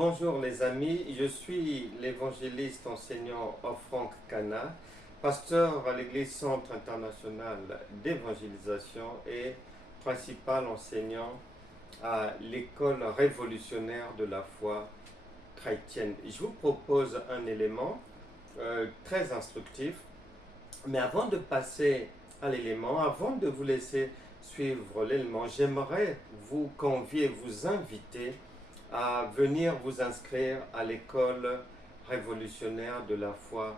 Bonjour les amis, je suis l'évangéliste enseignant Franck Cana, pasteur à l'Église Centre International d'Évangélisation et principal enseignant à l'École révolutionnaire de la foi chrétienne. Je vous propose un élément très instructif, mais avant de passer à l'élément, avant de vous laisser suivre l'élément, j'aimerais vous convier, vous inviter à venir vous inscrire à l'école révolutionnaire de la foi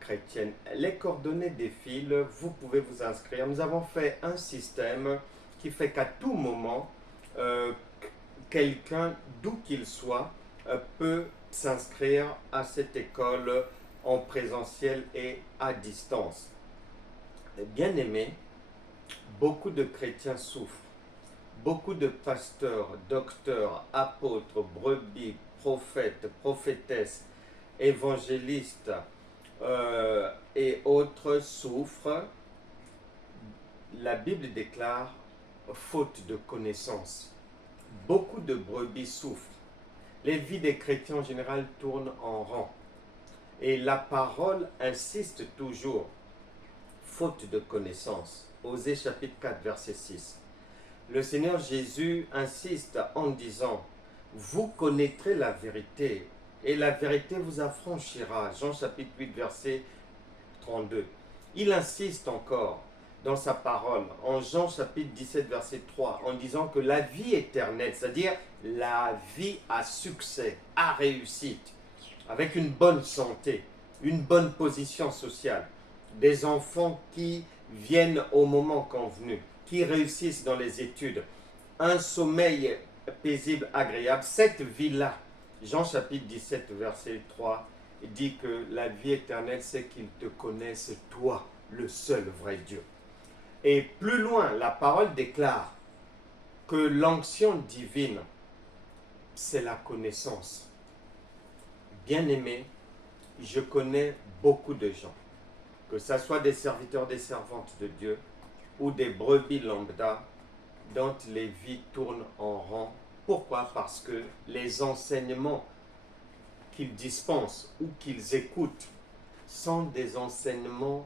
chrétienne. Les coordonnées défilent, vous pouvez vous inscrire. Nous avons fait un système qui fait qu'à tout moment, quelqu'un, d'où qu'il soit, peut s'inscrire à cette école en présentiel et à distance. Bien aimé, beaucoup de chrétiens souffrent. Beaucoup de pasteurs, docteurs, apôtres, brebis, prophètes, prophétesses, évangélistes et autres souffrent. La Bible déclare faute de connaissance. Beaucoup de brebis souffrent. Les vies des chrétiens en général tournent en rond. Et la parole insiste toujours. Faute de connaissance. Osée chapitre 4, verset 6. Le Seigneur Jésus insiste en disant, vous connaîtrez la vérité et la vérité vous affranchira. Jean chapitre 8, verset 32. Il insiste encore dans sa parole, en Jean chapitre 17, verset 3, en disant que la vie éternelle, c'est-à-dire la vie à succès, à réussite, avec une bonne santé, une bonne position sociale, des enfants qui viennent au moment convenu, qui réussissent dans les études, un sommeil paisible, agréable, cette vie-là, Jean chapitre 17, verset 3, dit que la vie éternelle, c'est qu'ils te connaissent, toi, le seul vrai Dieu. Et plus loin, la parole déclare que l'onction divine, c'est la connaissance. Bien-aimé, je connais beaucoup de gens, que ce soit des serviteurs, des servantes de Dieu, ou des brebis lambda dont les vies tournent en rond. Pourquoi? Parce que les enseignements qu'ils dispensent ou qu'ils écoutent sont des enseignements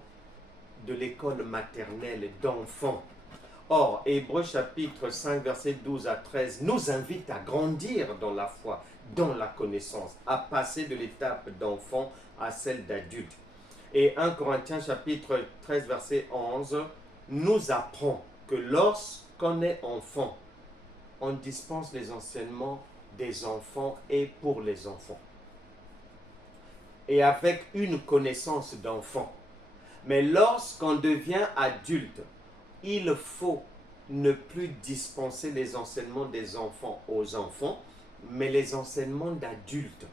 de l'école maternelle d'enfants. Or, Hébreux chapitre 5, verset 12 à 13 nous invite à grandir dans la foi, dans la connaissance, à passer de l'étape d'enfant à celle d'adulte. Et 1 Corinthiens chapitre 13, verset 11 nous apprend que lorsqu'on est enfant, on dispense les enseignements des enfants et pour les enfants. Et avec une connaissance d'enfant. Mais lorsqu'on devient adulte, il faut ne plus dispenser les enseignements des enfants aux enfants, mais les enseignements d'adultes.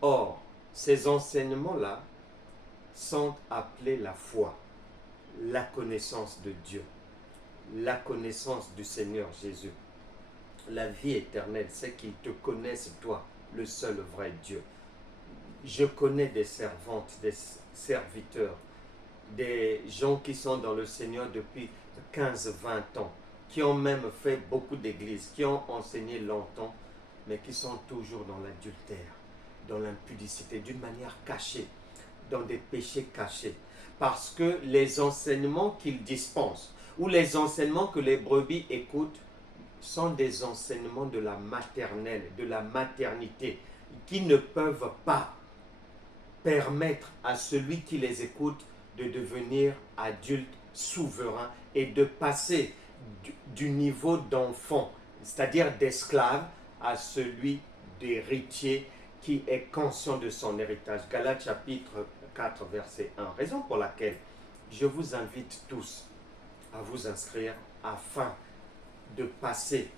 Or, ces enseignements-là sont appelés la foi, la connaissance de Dieu, la connaissance du Seigneur Jésus. La vie éternelle, c'est qu'ils te connaissent, toi, le seul vrai Dieu. Je connais des servantes, des serviteurs, des gens qui sont dans le Seigneur depuis 15-20 ans, qui ont même fait beaucoup d'églises, qui ont enseigné longtemps, mais qui sont toujours dans l'adultère, dans l'impudicité, d'une manière cachée, dans des péchés cachés. Parce que les enseignements qu'ils dispensent, ou les enseignements que les brebis écoutent, sont des enseignements de la maternelle, de la maternité, qui ne peuvent pas permettre à celui qui les écoute de devenir adulte, souverain et de passer du niveau d'enfant, c'est-à-dire d'esclave, à celui d'héritier qui est conscient de son héritage. Galates chapitre 4, verset 1. Raison pour laquelle je vous invite tous à vous inscrire afin de passer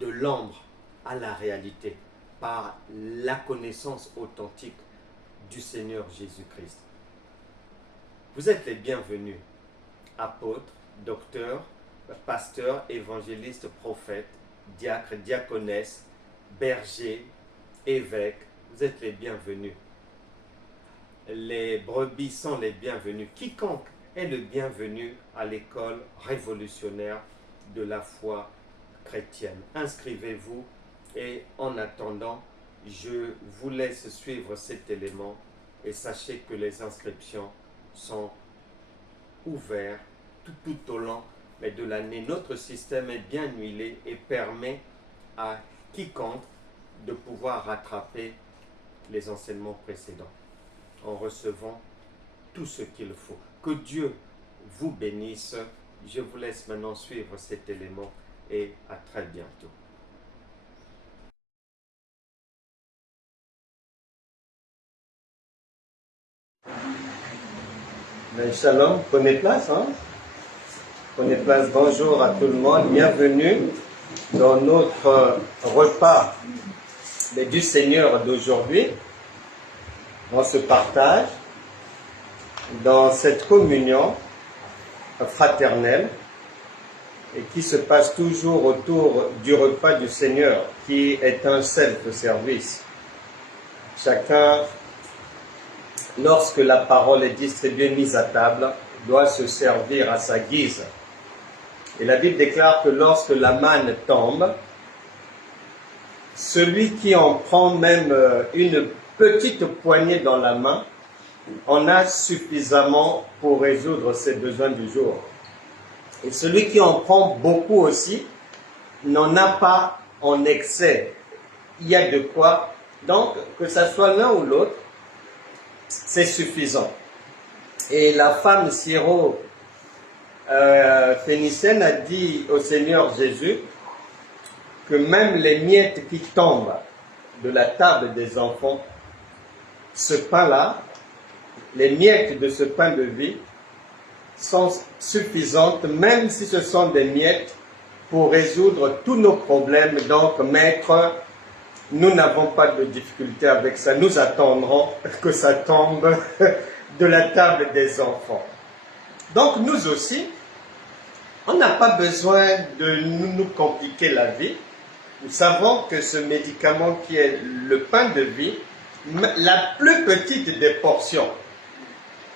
de l'ombre à la réalité par la connaissance authentique du Seigneur Jésus-Christ. Vous êtes les bienvenus, apôtres, docteurs, pasteurs, évangélistes, prophètes, diacres, diaconesses, bergers, évêques. Vous êtes les bienvenus. Les brebis sont les bienvenus. Quiconque est le bienvenu à l'école révolutionnaire de la foi chrétienne. Inscrivez-vous Et en attendant, je vous laisse suivre cet élément et sachez que les inscriptions sont ouvertes tout au long de l'année. Notre système est bien huilé et permet à quiconque de pouvoir rattraper les enseignements précédents en recevant tout ce qu'il faut. Que Dieu vous bénisse. Je vous laisse maintenant suivre cet élément et à très bientôt. Shalom, prenez place. Prenez place, bonjour à tout le monde. Bienvenue dans notre repas du Seigneur d'aujourd'hui. On se partage dans cette communion fraternelle et qui se passe toujours autour du repas du Seigneur, qui est un self-service. Chacun, lorsque la parole est distribuée, mise à table, doit se servir à sa guise. Et la Bible déclare que lorsque la manne tombe, celui qui en prend même une petite poignée dans la main, en a suffisamment pour résoudre ses besoins du jour. Et celui qui en prend beaucoup aussi, n'en a pas en excès. Il y a de quoi. Donc, que ce soit l'un ou l'autre, c'est suffisant. Et la femme syro-phénicienne a dit au Seigneur Jésus que même les miettes qui tombent de la table des enfants, ce pain-là, les miettes de ce pain de vie sont suffisantes, même si ce sont des miettes, pour résoudre tous nos problèmes. Donc, Maître, nous n'avons pas de difficulté avec ça. Nous attendrons que ça tombe de la table des enfants. Donc, nous aussi, on n'a pas besoin de nous compliquer la vie. Nous savons que ce médicament qui est le pain de vie, la plus petite des portions,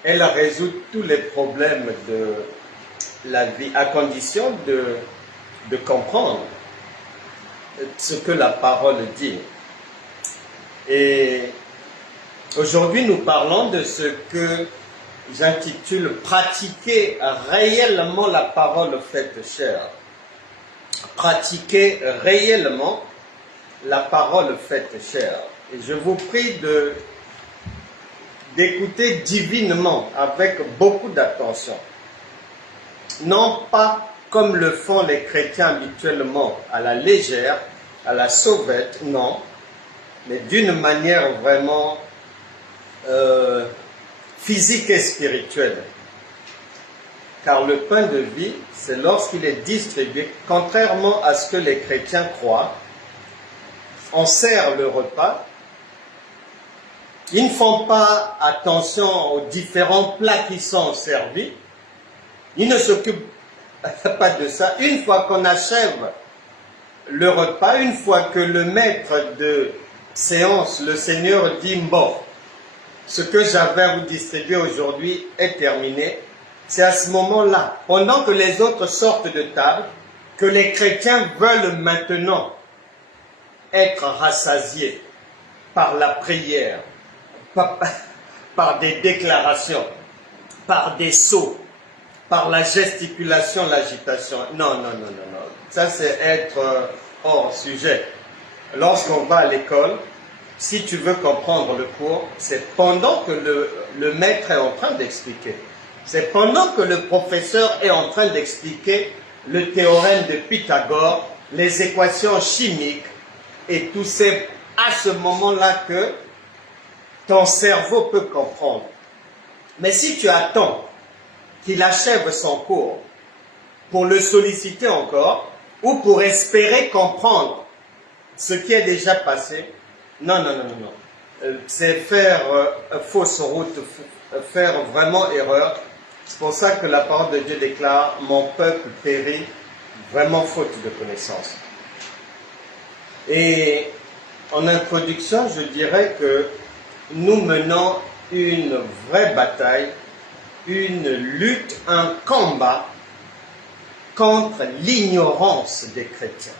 elle résout tous les problèmes de la vie, à condition de comprendre ce que la parole dit. Et aujourd'hui, nous parlons de ce que j'intitule « Pratiquer réellement la parole faite chair ». Pratiquer réellement la parole faite chair. Et je vous prie d'écouter divinement, avec beaucoup d'attention. Non pas comme le font les chrétiens habituellement, à la légère, à la sauvette, non, mais d'une manière vraiment physique et spirituelle. Car le pain de vie, c'est lorsqu'il est distribué, contrairement à ce que les chrétiens croient, on sert le repas. Ils ne font pas attention aux différents plats qui sont servis. Ils ne s'occupent pas de ça. Une fois qu'on achève le repas, une fois que le maître de séance, le Seigneur dit « Bon, ce que j'avais à vous distribuer aujourd'hui est terminé », c'est à ce moment-là, pendant que les autres sortent de table, que les chrétiens veulent maintenant être rassasiés par la prière, par des déclarations, par des sceaux, par la gesticulation, l'agitation. Non, non, non, non, non. Ça, c'est être hors sujet. Lorsqu'on va à l'école, si tu veux comprendre le cours, c'est pendant que le maître est en train d'expliquer. C'est pendant que le professeur est en train d'expliquer le théorème de Pythagore, les équations chimiques, et tout c'est à ce moment-là que ton cerveau peut comprendre. Mais si tu attends qu'il achève son cours pour le solliciter encore, ou pour espérer comprendre ce qui est déjà passé, non, non, non, non, non. C'est faire fausse route, faire vraiment erreur. C'est pour ça que la parole de Dieu déclare « Mon peuple périt vraiment faute de connaissance ». Et en introduction, je dirais que nous menons une vraie bataille, une lutte, un combat contre l'ignorance des chrétiens.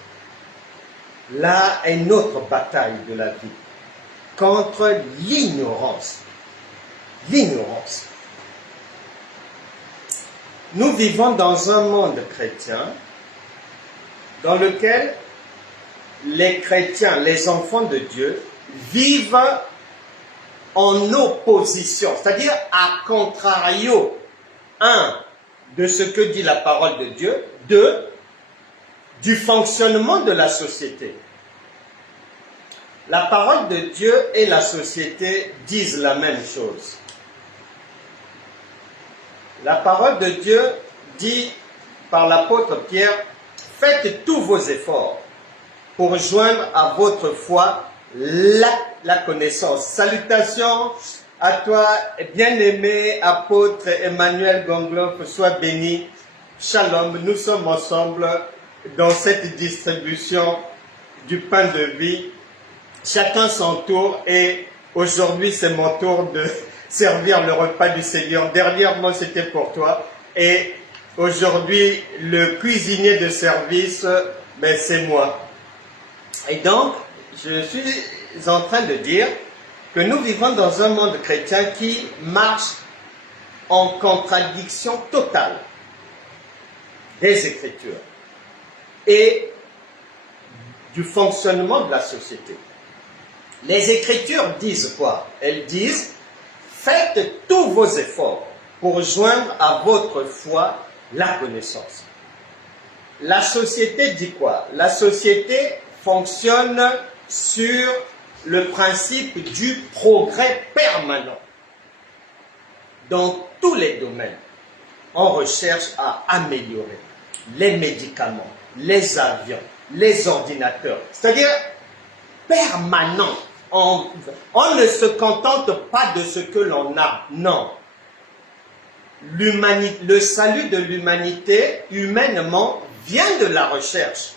là est notre bataille de la vie, contre l'ignorance. L'ignorance. Nous vivons dans un monde chrétien dans lequel les chrétiens, les enfants de Dieu, vivent en opposition, c'est-à-dire à contrario, un, de ce que dit la parole de Dieu, deux, du fonctionnement de la société. La parole de Dieu et la société disent la même chose. La parole de Dieu dit par l'apôtre Pierre, faites tous vos efforts pour joindre à votre foi la connaissance. Salutations à toi, bien-aimé apôtre Emmanuel Gongloff, sois béni. Shalom, nous sommes ensemble dans cette distribution du pain de vie. Chacun son tour et aujourd'hui c'est mon tour de servir le repas du Seigneur. Dernièrement c'était pour toi et aujourd'hui le cuisinier de service, ben, c'est moi. Et donc je suis en train de dire que nous vivons dans un monde chrétien qui marche en contradiction totale des Écritures et du fonctionnement de la société. Les Écritures disent quoi? Elles disent, faites tous vos efforts pour joindre à votre foi la connaissance. La société dit quoi? La société fonctionne sur le principe du progrès permanent. Dans tous les domaines, on recherche à améliorer les médicaments, les avions, les ordinateurs. C'est-à-dire permanent. On ne se contente pas de ce que l'on a. Non. Le salut de l'humanité, humainement, vient de la recherche,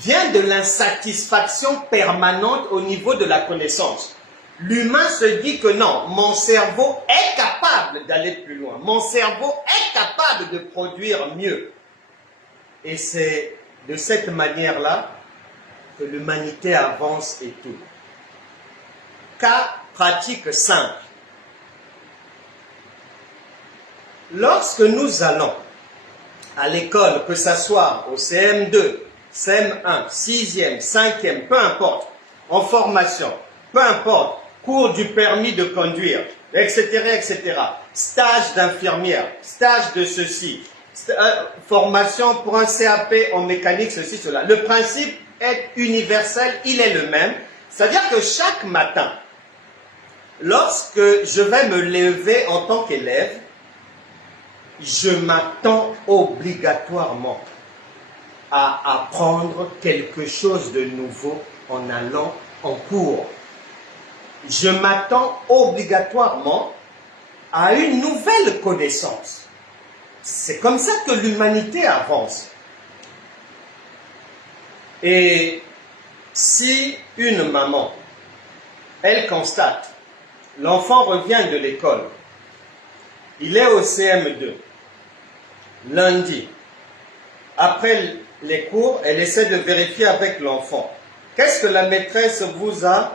vient de l'insatisfaction permanente au niveau de la connaissance. L'humain se dit que non, mon cerveau est capable d'aller plus loin. Mon cerveau est capable de produire mieux. Et c'est de cette manière-là que l'humanité avance et tout. Cas pratique simple. Lorsque nous allons à l'école, que ce soit au CM2, CM1, 6e, 5e, peu importe, en formation, peu importe, cours du permis de conduire, etc., etc., stage d'infirmière, stage de ceci, formation pour un CAP en mécanique, ceci, cela. Le principe est universel, il est le même. C'est-à-dire que chaque matin, lorsque je vais me lever en tant qu'élève, je m'attends obligatoirement à apprendre quelque chose de nouveau en allant en cours. Je m'attends obligatoirement à une nouvelle connaissance. C'est comme ça que l'humanité avance. Et si une maman, elle constate, l'enfant revient de l'école, il est au CM2, lundi, après les cours, elle essaie de vérifier avec l'enfant. Qu'est-ce que la maîtresse vous a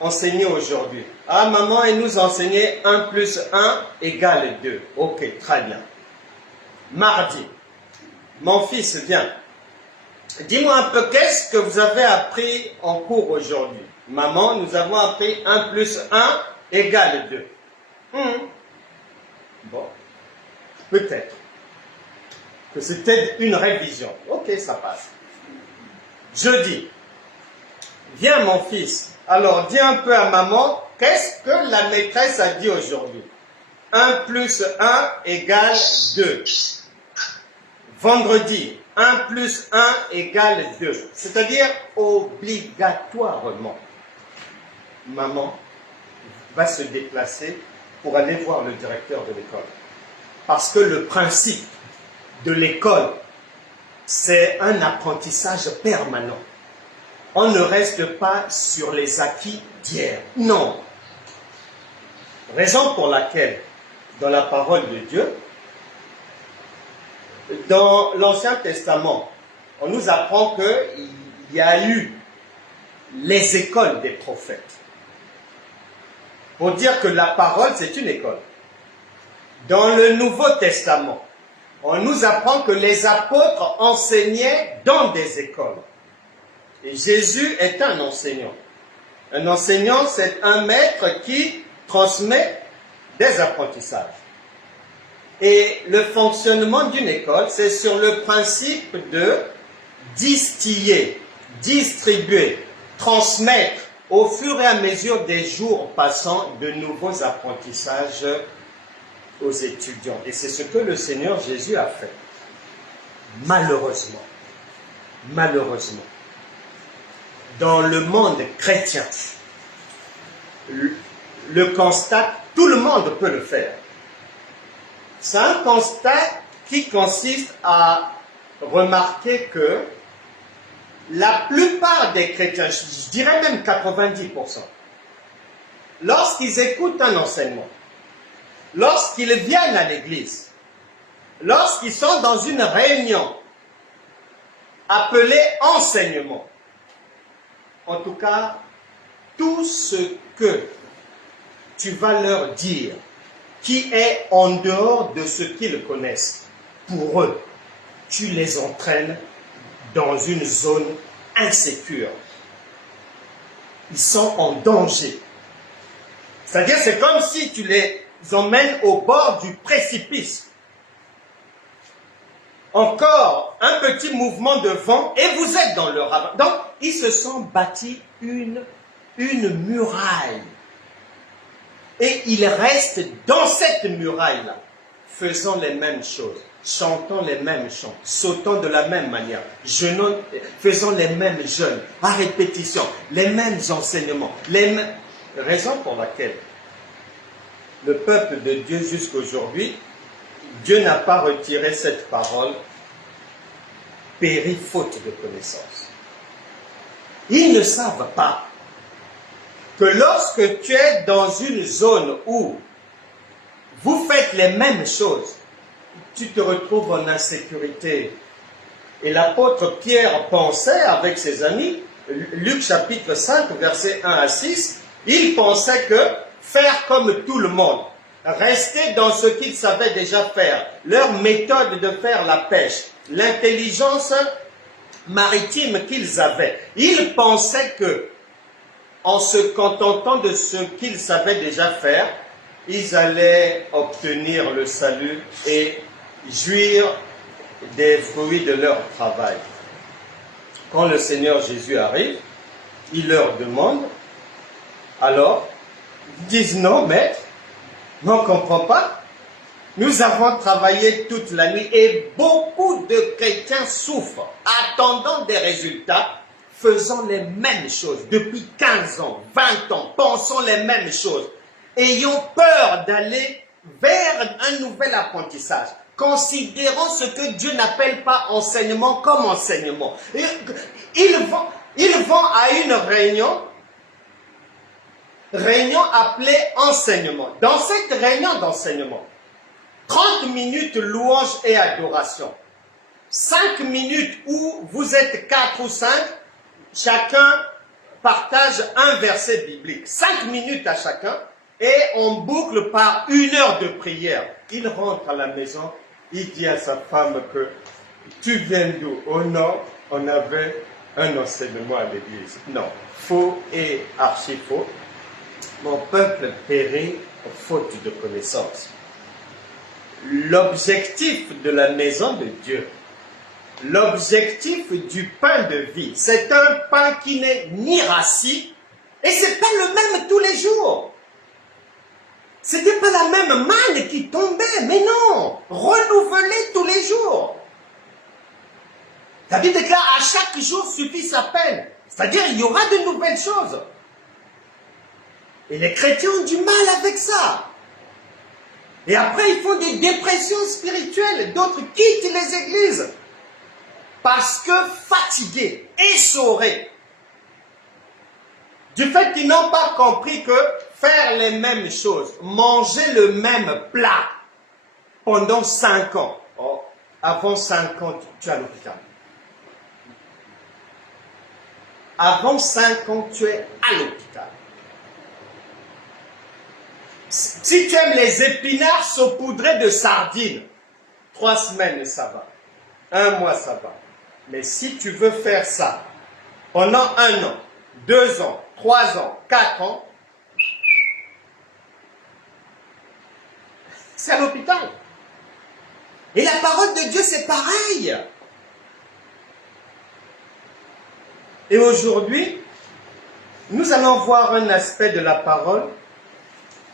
enseigné aujourd'hui? Ah, maman, elle nous a enseigné 1 plus 1 égale 2. Ok, très bien. Mardi, mon fils vient. Dis-moi un peu, qu'est-ce que vous avez appris en cours aujourd'hui? Maman, nous avons appris 1 plus 1 égale 2. Bon, peut-être que c'était une révision. Ok, ça passe. Jeudi, viens mon fils. Alors, dis un peu à maman, qu'est-ce que la maîtresse a dit aujourd'hui? 1 plus 1 égale 2. Vendredi, 1 plus 1 égale 2. C'est-à-dire, obligatoirement, maman va se déplacer pour aller voir le directeur de l'école. Parce que le principe de l'école, c'est un apprentissage permanent. On ne reste pas sur les acquis d'hier. Non. Raison pour laquelle, dans la parole de Dieu, dans l'Ancien Testament, on nous apprend qu'il il y a eu les écoles des prophètes. Pour dire que la parole, c'est une école. Dans le Nouveau Testament, on nous apprend que les apôtres enseignaient dans des écoles. Et Jésus est un enseignant. Un enseignant, c'est un maître qui transmet des apprentissages. Et le fonctionnement d'une école, c'est sur le principe de distiller, distribuer, transmettre au fur et à mesure des jours passant de nouveaux apprentissages aux étudiants. Et c'est ce que le Seigneur Jésus a fait. Malheureusement, dans le monde chrétien, le constat, tout le monde peut le faire. C'est un constat qui consiste à remarquer que la plupart des chrétiens, je dirais même 90%, lorsqu'ils écoutent un enseignement, lorsqu'ils viennent à l'église, lorsqu'ils sont dans une réunion appelée enseignement, en tout cas, tout ce que tu vas leur dire qui est en dehors de ce qu'ils connaissent, pour eux, tu les entraînes dans une zone insécure. Ils sont en danger. C'est-à-dire, c'est comme si tu les emmènes au bord du précipice. Encore un petit mouvement de vent et vous êtes dans le ravin. Donc, ils se sont bâtis une muraille. Et ils restent dans cette muraille-là, faisant les mêmes choses, chantant les mêmes chants, sautant de la même manière, jeûnant, faisant les mêmes jeûnes, à répétition, les mêmes enseignements, raison pour laquelle le peuple de Dieu jusqu'aujourd'hui, Dieu n'a pas retiré cette parole, périt faute de connaissance. Ils ne savent pas que lorsque tu es dans une zone où vous faites les mêmes choses, tu te retrouves en insécurité. Et l'apôtre Pierre pensait avec ses amis, Luc chapitre 5, versets 1 à 6, il pensait que faire comme tout le monde, rester dans ce qu'ils savaient déjà faire, leur méthode de faire la pêche, l'intelligence maritime qu'ils avaient, ils pensaient que en se contentant de ce qu'ils savaient déjà faire, ils allaient obtenir le salut et jouir des fruits de leur travail. Quand le Seigneur Jésus arrive, il leur demande, alors, ils disent non, maître, on ne comprend pas. Nous avons travaillé toute la nuit et beaucoup de chrétiens souffrent, attendant des résultats, faisant les mêmes choses depuis 15 ans, 20 ans, pensant les mêmes choses, ayant peur d'aller vers un nouvel apprentissage, considérant ce que Dieu n'appelle pas enseignement comme enseignement. Et ils vont à une réunion appelée enseignement. Dans cette réunion d'enseignement, 30 minutes louange et adoration, 5 minutes où vous êtes 4 ou 5, chacun partage un verset biblique, 5 minutes à chacun, et on boucle par 1 heure de prière. Il rentre à la maison, il dit à sa femme que tu viens d'où? Oh non, on avait un enseignement à l'église. Non, faux et archi faux. Mon peuple périt faute de connaissance. L'objectif de la maison de Dieu, l'objectif du pain de vie, c'est un pain qui n'est ni rassis, et c'est pas le même tous les jours. C'était pas la même manne qui tombait, mais non, renouvelé tous les jours. La Bible déclare à chaque jour suffit sa peine, c'est-à-dire il y aura de nouvelles choses. Et les chrétiens ont du mal avec ça. Et après, ils font des dépressions spirituelles. D'autres quittent les églises. Parce que fatigués, essorés, du fait qu'ils n'ont pas compris que faire les mêmes choses, manger le même plat pendant 5 ans. Oh, avant 5 ans, tu es à l'hôpital. avant 5 ans, tu es à l'hôpital. Si tu aimes les épinards saupoudrés de sardines, 3 semaines, ça va. 1 mois, ça va. Mais si tu veux faire ça pendant 1 an, 2 ans, 3 ans, 4 ans, c'est à l'hôpital. Et la parole de Dieu, c'est pareil. Et aujourd'hui, nous allons voir un aspect de la parole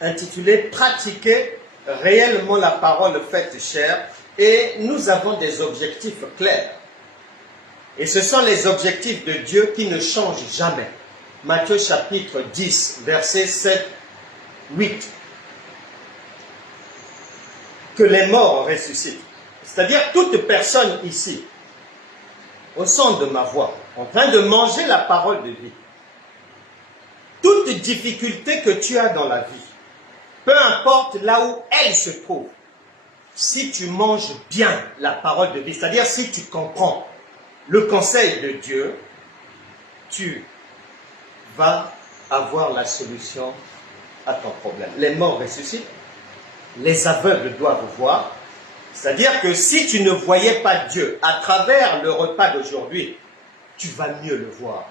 intitulé « Pratiquer réellement la parole faite chair » et nous avons des objectifs clairs. Et ce sont les objectifs de Dieu qui ne changent jamais. Matthieu chapitre 10, versets 7, 8. Que les morts ressuscitent. C'est-à-dire toute personne ici, au son de ma voix, en train de manger la parole de vie, toute difficulté que tu as dans la vie, peu importe là où elle se trouve, si tu manges bien la parole de vie, c'est-à-dire si tu comprends le conseil de Dieu, tu vas avoir la solution à ton problème. Les morts ressuscitent, les aveugles doivent voir. C'est-à-dire que si tu ne voyais pas Dieu à travers le repas d'aujourd'hui, tu vas mieux le voir.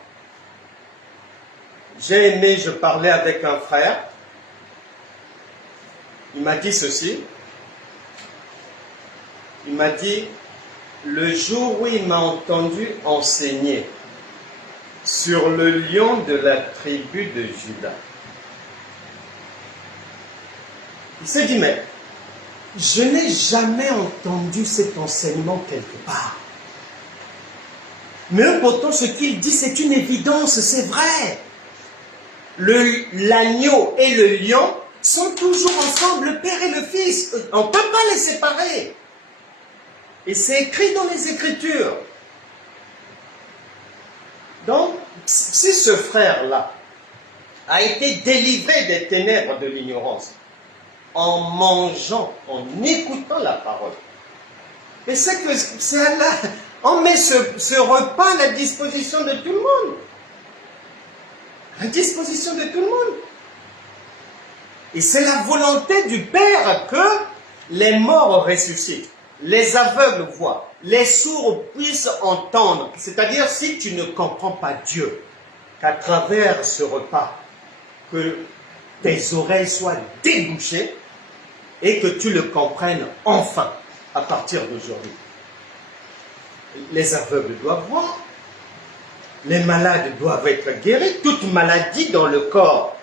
J'ai aimé, je parlais avec un frère, il m'a dit ceci, il m'a dit, le jour où il m'a entendu enseigner sur le lion de la tribu de Juda, il s'est dit, mais je n'ai jamais entendu cet enseignement quelque part. Mais pourtant, ce qu'il dit, c'est une évidence, c'est vrai. L'agneau et le lion sont toujours ensemble, le Père et le Fils. On ne peut pas les séparer. Et c'est écrit dans les Écritures. Donc, si ce frère-là a été délivré des ténèbres de l'ignorance, en mangeant, en écoutant la parole. Et c'est que c'est là, on met ce repas à la disposition de tout le monde. À la disposition de tout le monde. Et c'est la volonté du Père que les morts ressuscitent, les aveugles voient, les sourds puissent entendre. C'est-à-dire si tu ne comprends pas Dieu, qu'à travers ce repas, que tes oreilles soient débouchées, et que tu le comprennes enfin à partir d'aujourd'hui. Les aveugles doivent voir, les malades doivent être guéris, toute maladie dans le corps.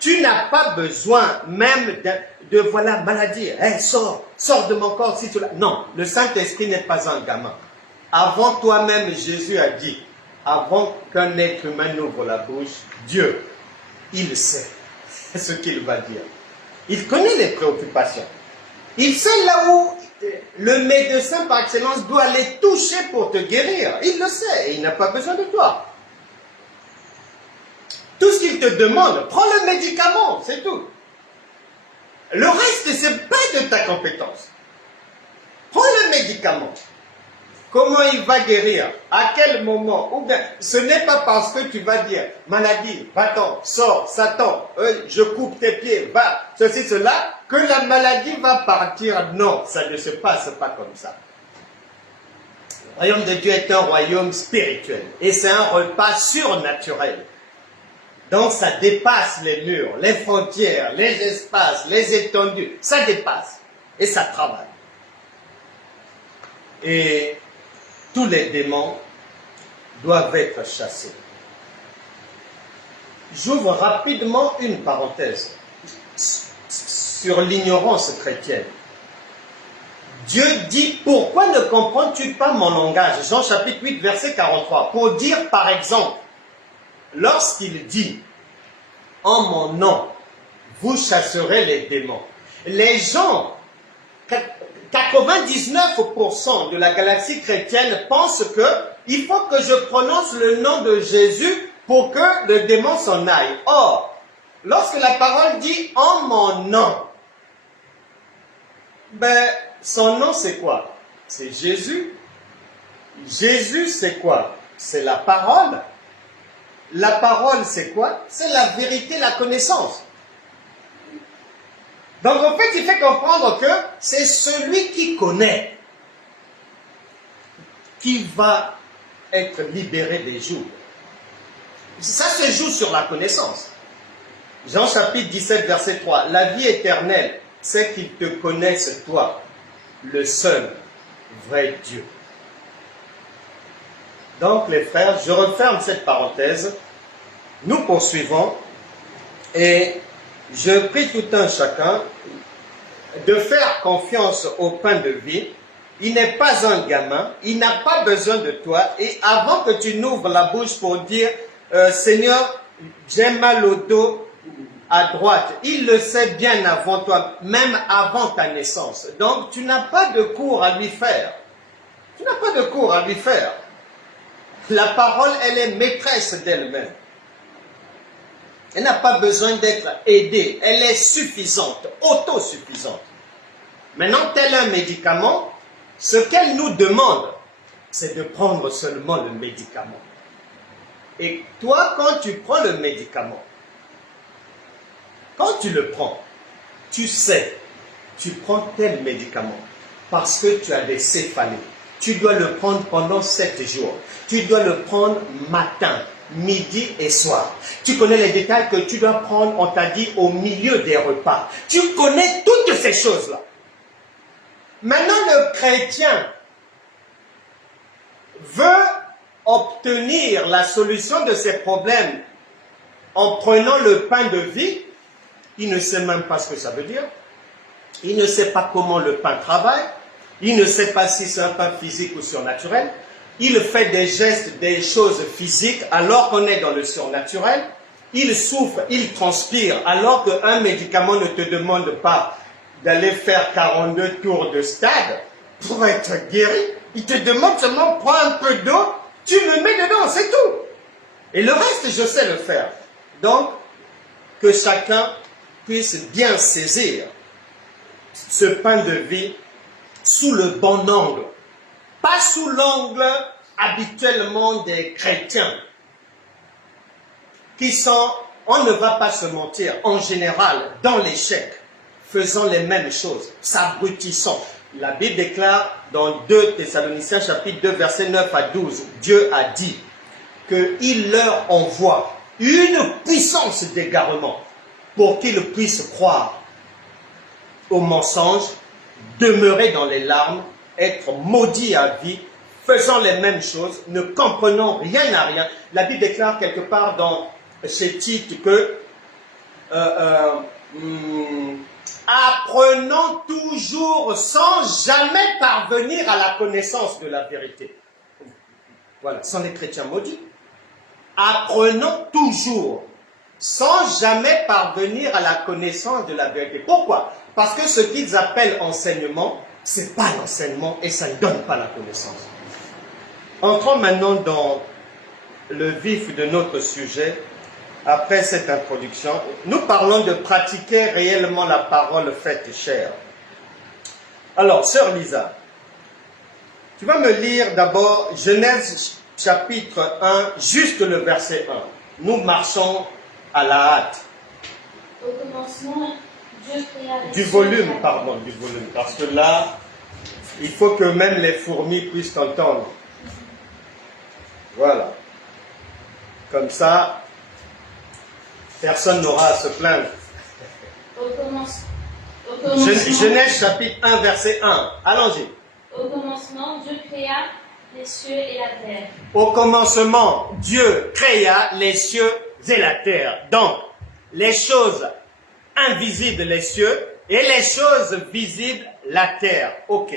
Tu n'as pas besoin même de voilà, maladie, hey, sors de mon corps si tu l'as. Non, le Saint-Esprit n'est pas un gamin. Avant toi-même, Jésus a dit, avant qu'un être humain n'ouvre la bouche, Dieu, il sait ce qu'il va dire. Il connaît les préoccupations. Il sait là où le médecin par excellence doit les toucher pour te guérir. Il le sait et il n'a pas besoin de toi. Tout ce qu'il te demande, prends le médicament, c'est tout. Le reste, ce n'est pas de ta compétence. Prends le médicament. Comment il va guérir? À quel moment? Ou bien, ce n'est pas parce que tu vas dire, maladie, va-t'en, sors, Satan, je coupe tes pieds, va, ceci, cela, que la maladie va partir. Non, ça ne se passe pas comme ça. Le royaume de Dieu est un royaume spirituel. Et c'est un repas surnaturel. Donc ça dépasse les murs, les frontières, les espaces, les étendues. Ça dépasse. Et ça travaille. Et tous les démons doivent être chassés. J'ouvre rapidement une parenthèse sur l'ignorance chrétienne. Dieu dit, pourquoi ne comprends-tu pas mon langage? Jean chapitre 8, verset 43. Pour dire par exemple, lorsqu'il dit, en mon nom, vous chasserez les démons. Les gens, 99% de la galaxie chrétienne pensent qu'il faut que je prononce le nom de Jésus pour que le démon s'en aille. Or, lorsque la parole dit en mon nom, ben, son nom c'est quoi? C'est Jésus. Jésus c'est quoi? C'est la parole. La parole, c'est quoi? C'est la vérité, la connaissance. Donc en fait, il fait comprendre que c'est celui qui connaît qui va être libéré des jours. Ça se joue sur la connaissance. Jean chapitre 17, verset 3. La vie éternelle, c'est qu'ils te connaissent, toi, le seul vrai Dieu. Donc les frères, je referme cette parenthèse. Nous poursuivons et je prie tout un chacun de faire confiance au pain de vie. Il n'est pas un gamin, il n'a pas besoin de toi. Et avant que tu n'ouvres la bouche pour dire Seigneur, j'ai mal au dos à droite, il le sait bien avant toi, même avant ta naissance. Donc tu n'as pas de cours à lui faire. Tu n'as pas de cours à lui faire. La parole, elle est maîtresse d'elle-même. Elle n'a pas besoin d'être aidée. Elle est suffisante, autosuffisante. Maintenant, tel un médicament, ce qu'elle nous demande, c'est de prendre seulement le médicament. Et toi, quand tu prends le médicament, quand tu le prends, tu sais, tu prends tel médicament parce que tu as des céphalées. Tu dois le prendre pendant 7 jours. Tu dois le prendre matin, midi et soir. Tu connais les détails que tu dois prendre, on t'a dit, au milieu des repas. Tu connais toutes ces choses-là. Maintenant, le chrétien veut obtenir la solution de ses problèmes en prenant le pain de vie. Il ne sait même pas ce que ça veut dire. Il ne sait pas comment le pain travaille. Il ne sait pas si c'est un pain physique ou surnaturel. Il fait des gestes, des choses physiques alors qu'on est dans le surnaturel. Il souffre, il transpire alors qu'un médicament ne te demande pas d'aller faire 42 tours de stade pour être guéri. Il te demande seulement prends un peu d'eau, tu me mets dedans, c'est tout. Et le reste, je sais le faire. Donc, que chacun puisse bien saisir ce pain de vie sous le bon angle. Pas sous l'angle habituellement des chrétiens qui sont, on ne va pas se mentir, en général, dans l'échec, faisant les mêmes choses, s'abrutissant. La Bible déclare dans 2 Thessaloniciens chapitre 2 verset 9 à 12, Dieu a dit qu'il leur envoie une puissance d'égarement pour qu'ils puissent croire aux mensonges, demeurer dans les larmes, être maudits à vie, faisant les mêmes choses, ne comprenant rien à rien. La Bible déclare quelque part dans chez Tite que apprenons toujours sans jamais parvenir à la connaissance de la vérité. Voilà, sont les chrétiens maudits. Apprenons toujours sans jamais parvenir à la connaissance de la vérité. Pourquoi? Parce que ce qu'ils appellent enseignement, ce n'est pas l'enseignement et ça ne donne pas la connaissance. Entrons maintenant dans le vif de notre sujet. Après cette introduction, nous parlons de pratiquer réellement la parole faite chair. Alors, sœur Lisa, tu vas me lire d'abord Genèse chapitre 1, juste le verset 1. Nous marchons à la hâte. Au commencement, Dieu créa les Du volume, parce que là, il faut que même les fourmis puissent t'entendre. Voilà. Comme ça, personne n'aura à se plaindre. Genèse chapitre 1, verset 1. Allons-y. Au commencement, Dieu créa les cieux et la terre. Au commencement, Dieu créa les cieux et la terre. Donc, les choses invisibles, les cieux, et les choses visibles, la terre. Ok.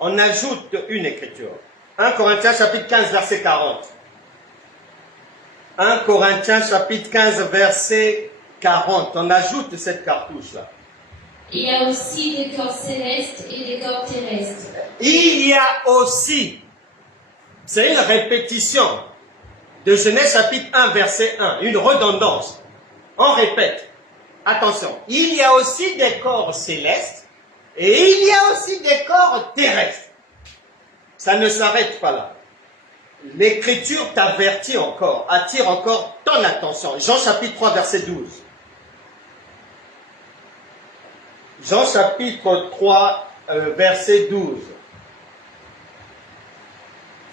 On ajoute une écriture. 1 Corinthiens chapitre 15, verset 40. 1 Corinthiens chapitre 15, verset 40. On ajoute cette cartouche-là. Il y a aussi des corps célestes et des corps terrestres. Il y a aussi, c'est une répétition de Genèse chapitre 1, verset 1, une redondance. On répète. Attention, il y a aussi des corps célestes et il y a aussi des corps terrestres. Ça ne s'arrête pas là. l'Écriture t'avertit encore, attire encore ton attention. Jean chapitre 3, verset 12. Jean chapitre 3, verset 12.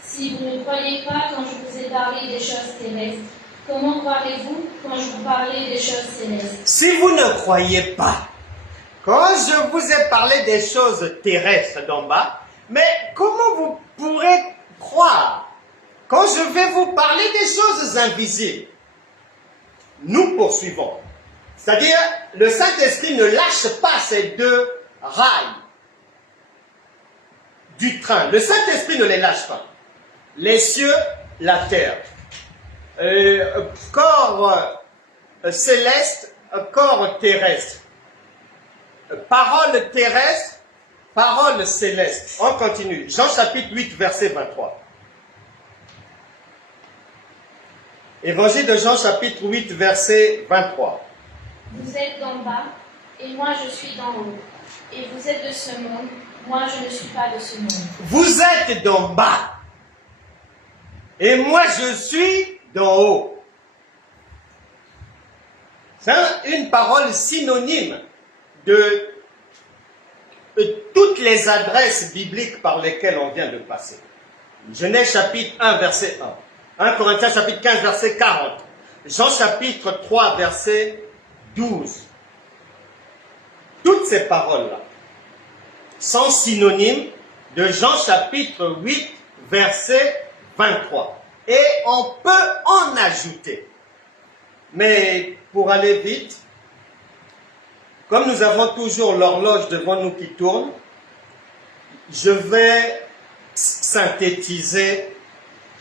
Si vous ne croyez pas quand je vous ai parlé des choses terrestres, comment croirez-vous quand je vous parlais des choses célestes? Si vous ne croyez pas, quand je vous ai parlé des choses terrestres d'en bas, mais comment vous pourrez croire quand je vais vous parler des choses invisibles? Nous poursuivons. C'est-à-dire, le Saint-Esprit ne lâche pas ces deux rails du train. Le Saint-Esprit ne les lâche pas. Les cieux, la terre. Corps céleste, corps terrestre. Parole terrestre, parole céleste. On continue. Jean chapitre 8, verset 23. Évangile de Jean chapitre 8, verset 23. Vous êtes d'en bas, et moi je suis d'en haut. Et vous êtes de ce monde, moi je ne suis pas de ce monde. Vous êtes d'en bas, et moi je suis d'en haut. C'est une parole synonyme de toutes les adresses bibliques par lesquelles on vient de passer. Genèse chapitre 1, verset 1. 1 Corinthiens chapitre 15, verset 40. Jean chapitre 3, verset 12. Toutes ces paroles-là sont synonymes de Jean chapitre 8, verset 23. Et on peut en ajouter. Mais pour aller vite, comme nous avons toujours l'horloge devant nous qui tourne, je vais synthétiser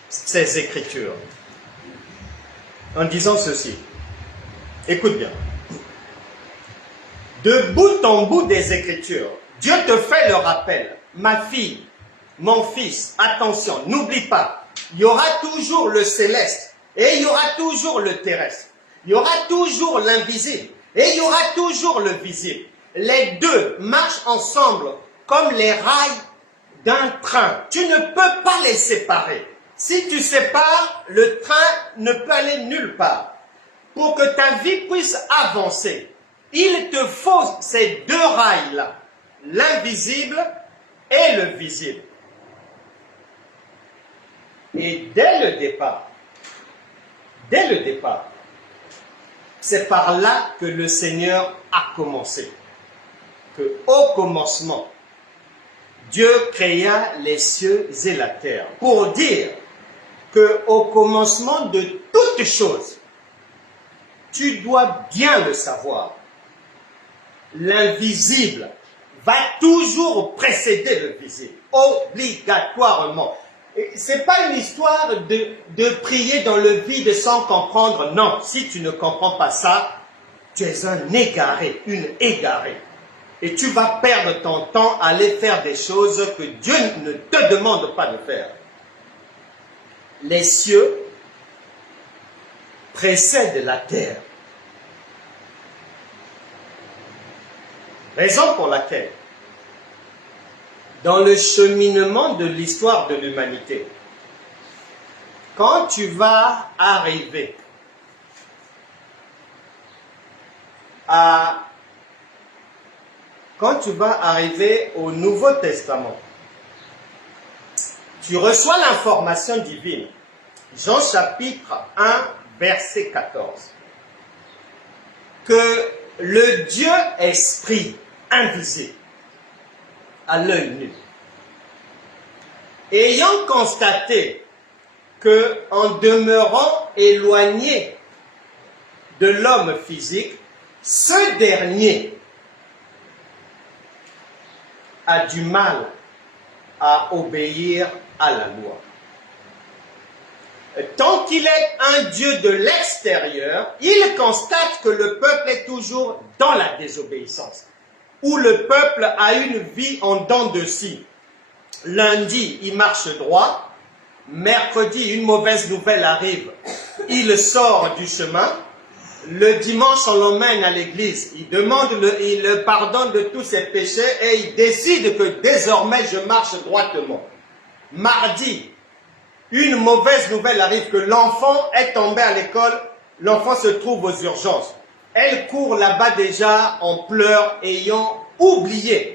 ces Écritures en disant ceci. Écoute bien. De bout en bout des Écritures, Dieu te fait le rappel. Ma fille, mon fils, attention, n'oublie pas, il y aura toujours le céleste et il y aura toujours le terrestre. Il y aura toujours l'invisible et il y aura toujours le visible. Les deux marchent ensemble comme les rails d'un train. Tu ne peux pas les séparer. Si tu sépares, le train ne peut aller nulle part. Pour que ta vie puisse avancer, il te faut ces deux rails-là, l'invisible et le visible. Et dès le départ, c'est par là que le Seigneur a commencé. Que au commencement, Dieu créa les cieux et la terre. Pour dire qu'au commencement de toutes choses, tu dois bien le savoir, l'invisible va toujours précéder le visible, obligatoirement. Ce n'est pas une histoire de prier dans le vide sans comprendre. Non, si tu ne comprends pas ça, tu es un égaré, une égarée. Et tu vas perdre ton temps à aller faire des choses que Dieu ne te demande pas de faire. Les cieux précèdent la terre. Raison pour laquelle, dans le cheminement de l'histoire de l'humanité, quand tu vas arriver au Nouveau Testament, tu reçois l'information divine. Jean chapitre 1, verset 14. Que le Dieu esprit invisible, à l'œil nu, ayant constaté que en demeurant éloigné de l'homme physique, ce dernier a du mal à obéir à la loi. Tant qu'il est un Dieu de l'extérieur, il constate que le peuple est toujours dans la désobéissance, où le peuple a une vie en dents de scie. Lundi, il marche droit. Mercredi, une mauvaise nouvelle arrive. Il sort du chemin. Le dimanche, on l'emmène à l'église. Il demande le pardon de tous ses péchés et il décide que désormais, je marche droitement. Mardi, une mauvaise nouvelle arrive, que l'enfant est tombé à l'école, l'enfant se trouve aux urgences. Elle court là-bas déjà en pleurs, ayant oublié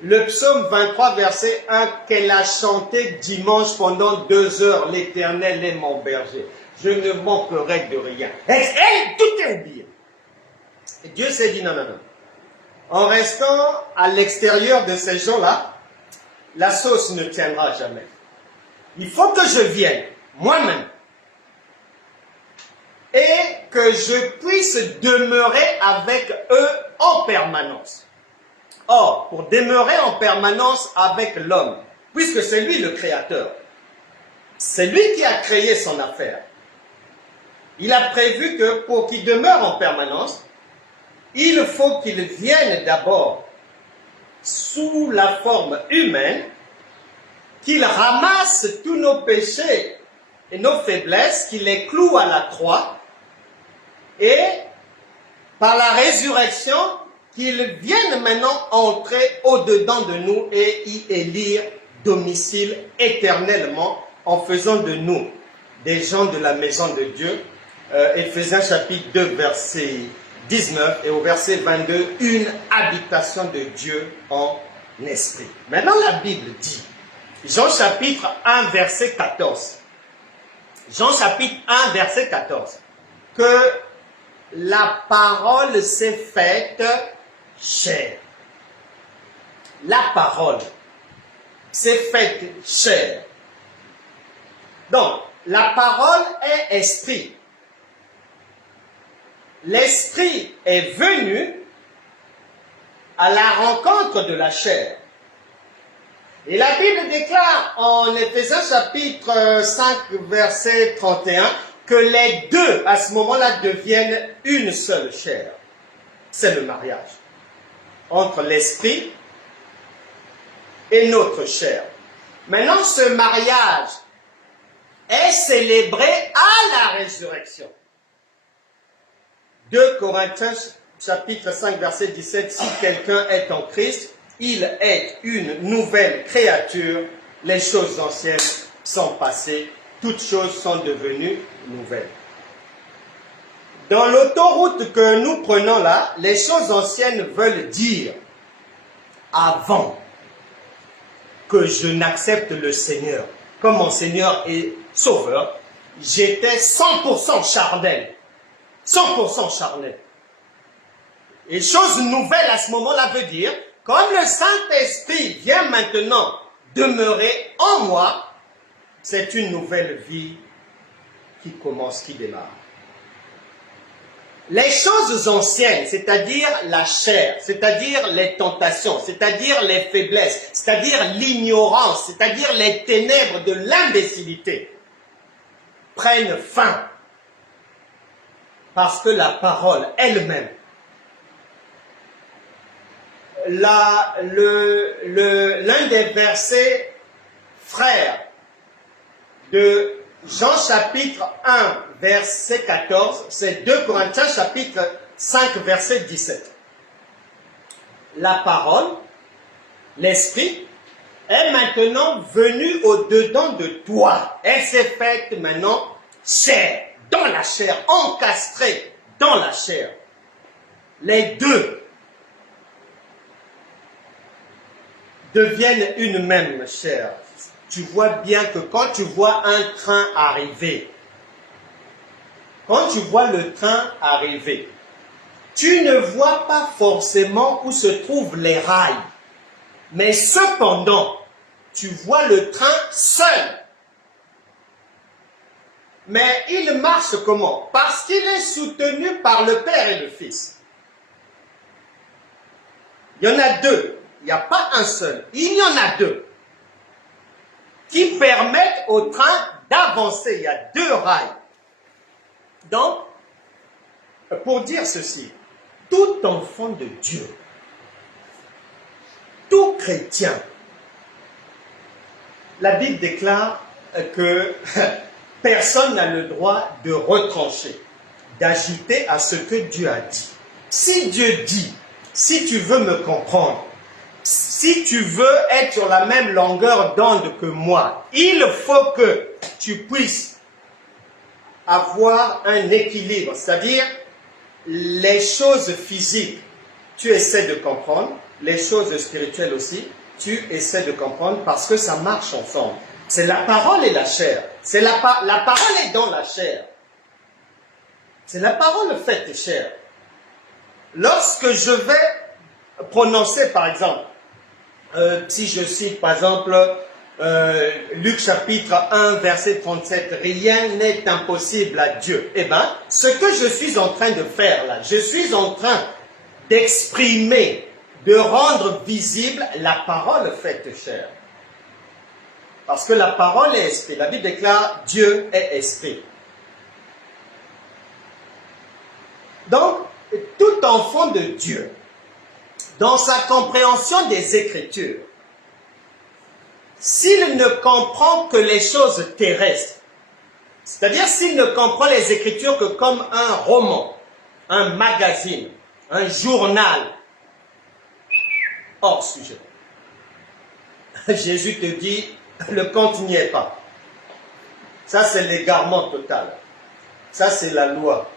le psaume 23, verset 1, qu'elle a chanté dimanche pendant 2 heures. L'Éternel est mon berger. Je ne manquerai de rien. Elle, tout est oublié. Et Dieu s'est dit non, non, non. En restant à l'extérieur de ces gens-là, la sauce ne tiendra jamais. Il faut que je vienne, moi-même, et que je puisse demeurer avec eux en permanence. Or, pour demeurer en permanence avec l'homme, puisque c'est lui le créateur, c'est lui qui a créé son affaire, il a prévu que pour qu'il demeure en permanence, il faut qu'il vienne d'abord sous la forme humaine, qu'il ramasse tous nos péchés et nos faiblesses, qu'il les cloue à la croix, et par la résurrection, qu'il vienne maintenant entrer au-dedans de nous et y élire domicile éternellement en faisant de nous des gens de la maison de Dieu. Éphésiens chapitre 2, verset 19 et au verset 22, une habitation de Dieu en esprit. Maintenant la Bible dit, Jean chapitre 1, verset 14, Jean chapitre 1, verset 14, que la parole s'est faite chair. La parole s'est faite chair. Donc, la parole est esprit. L'esprit est venu à la rencontre de la chair. Et la Bible déclare en Éphésiens chapitre 5, verset 31, que les deux, à ce moment-là, deviennent une seule chair. C'est le mariage entre l'esprit et notre chair. Maintenant, ce mariage est célébré à la résurrection. 2 Corinthiens chapitre 5, verset 17, si quelqu'un est en Christ, il est une nouvelle créature, les choses anciennes sont passées, toutes choses sont devenues nouvelles. Dans l'autoroute que nous prenons là, les choses anciennes veulent dire avant que je n'accepte le Seigneur comme mon Seigneur et Sauveur, j'étais 100% charnel. 100% charnel. Et chose nouvelle à ce moment-là veut dire, comme le Saint-Esprit vient maintenant demeurer en moi, c'est une nouvelle vie qui commence, qui démarre. Les choses anciennes, c'est-à-dire la chair, c'est-à-dire les tentations, c'est-à-dire les faiblesses, c'est-à-dire l'ignorance, c'est-à-dire les ténèbres de l'imbécilité, prennent fin. Parce que la parole elle-même, l'un des versets frères de Jean chapitre 1, verset 14, c'est 2 Corinthiens chapitre 5, verset 17. La parole, l'esprit, est maintenant venue au-dedans de toi. Elle s'est faite maintenant chair, dans la chair, encastrée dans la chair. Les deux deviennent une même chair. Tu vois bien que quand tu vois un train arriver, quand tu vois le train arriver, tu ne vois pas forcément où se trouvent les rails. Mais cependant, tu vois le train seul. Mais il marche comment? Parce qu'il est soutenu par le Père et le Fils. Il y en a deux. Il n'y a pas un seul. Il y en a deux qui permettent au train d'avancer. Il y a deux rails. Donc, pour dire ceci, tout enfant de Dieu, tout chrétien, la Bible déclare que personne n'a le droit de retrancher, d'ajouter à ce que Dieu a dit. Si Dieu dit, si tu veux me comprendre, si tu veux être sur la même longueur d'onde que moi, il faut que tu puisses avoir un équilibre, c'est-à-dire les choses physiques, tu essaies de comprendre, les choses spirituelles aussi, tu essaies de comprendre parce que ça marche ensemble. C'est la parole et la chair. C'est la parole est dans la chair. C'est la parole faite chair. Lorsque je vais prononcer, par exemple, si je cite, par exemple, Luc chapitre 1, verset 37, rien n'est impossible à Dieu. Eh bien, ce que je suis en train de faire là, je suis en train d'exprimer, de rendre visible la parole faite chair. Parce que la parole est esprit. La Bible déclare Dieu est esprit. Donc, tout enfant de Dieu, dans sa compréhension des Écritures, s'il ne comprend que les choses terrestres, c'est-à-dire s'il ne comprend les Écritures que comme un roman, un magazine, un journal, hors sujet, Jésus te dit, le compte n'y est pas. Ça, c'est l'égarement total. Ça, c'est la loi.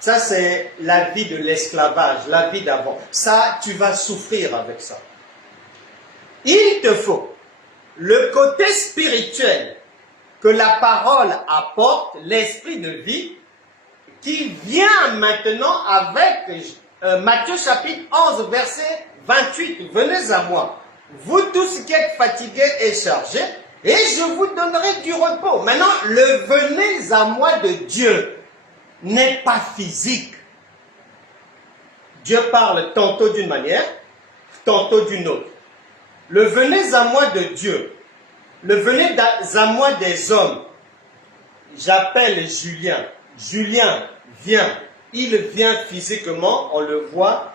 Ça, c'est la vie de l'esclavage, la vie d'avant. Ça, tu vas souffrir avec ça. Il te faut le côté spirituel que la parole apporte, l'esprit de vie, qui vient maintenant avec Matthieu chapitre 11, verset 28. Venez à moi, vous tous qui êtes fatigués et chargés, et je vous donnerai du repos. Maintenant, le venez à moi de Dieu n'est pas physique. Dieu parle tantôt d'une manière, tantôt d'une autre. Le venez à moi de Dieu, le venez à moi des hommes. J'appelle Julien. Julien vient. Il vient physiquement, on le voit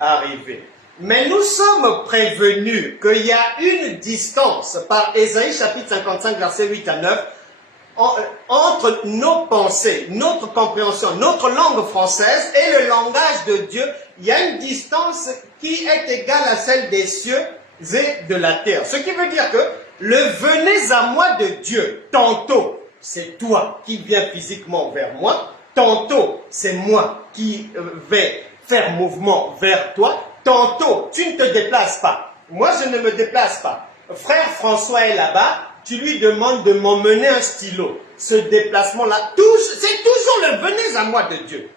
arriver. Mais nous sommes prévenus qu'il y a une distance par Ésaïe chapitre 55, versets 8 à 9, entre nos pensées, notre compréhension, notre langue française et le langage de Dieu. Il y a une distance qui est égale à celle des cieux et de la terre. Ce qui veut dire que le venez à moi de Dieu, tantôt c'est toi qui viens physiquement vers moi, tantôt c'est moi qui vais faire mouvement vers toi, tantôt tu ne te déplaces pas. Moi je ne me déplace pas. Frère François est là-bas, tu lui demandes de m'emmener un stylo. Ce déplacement-là, c'est toujours le venez à moi de Dieu.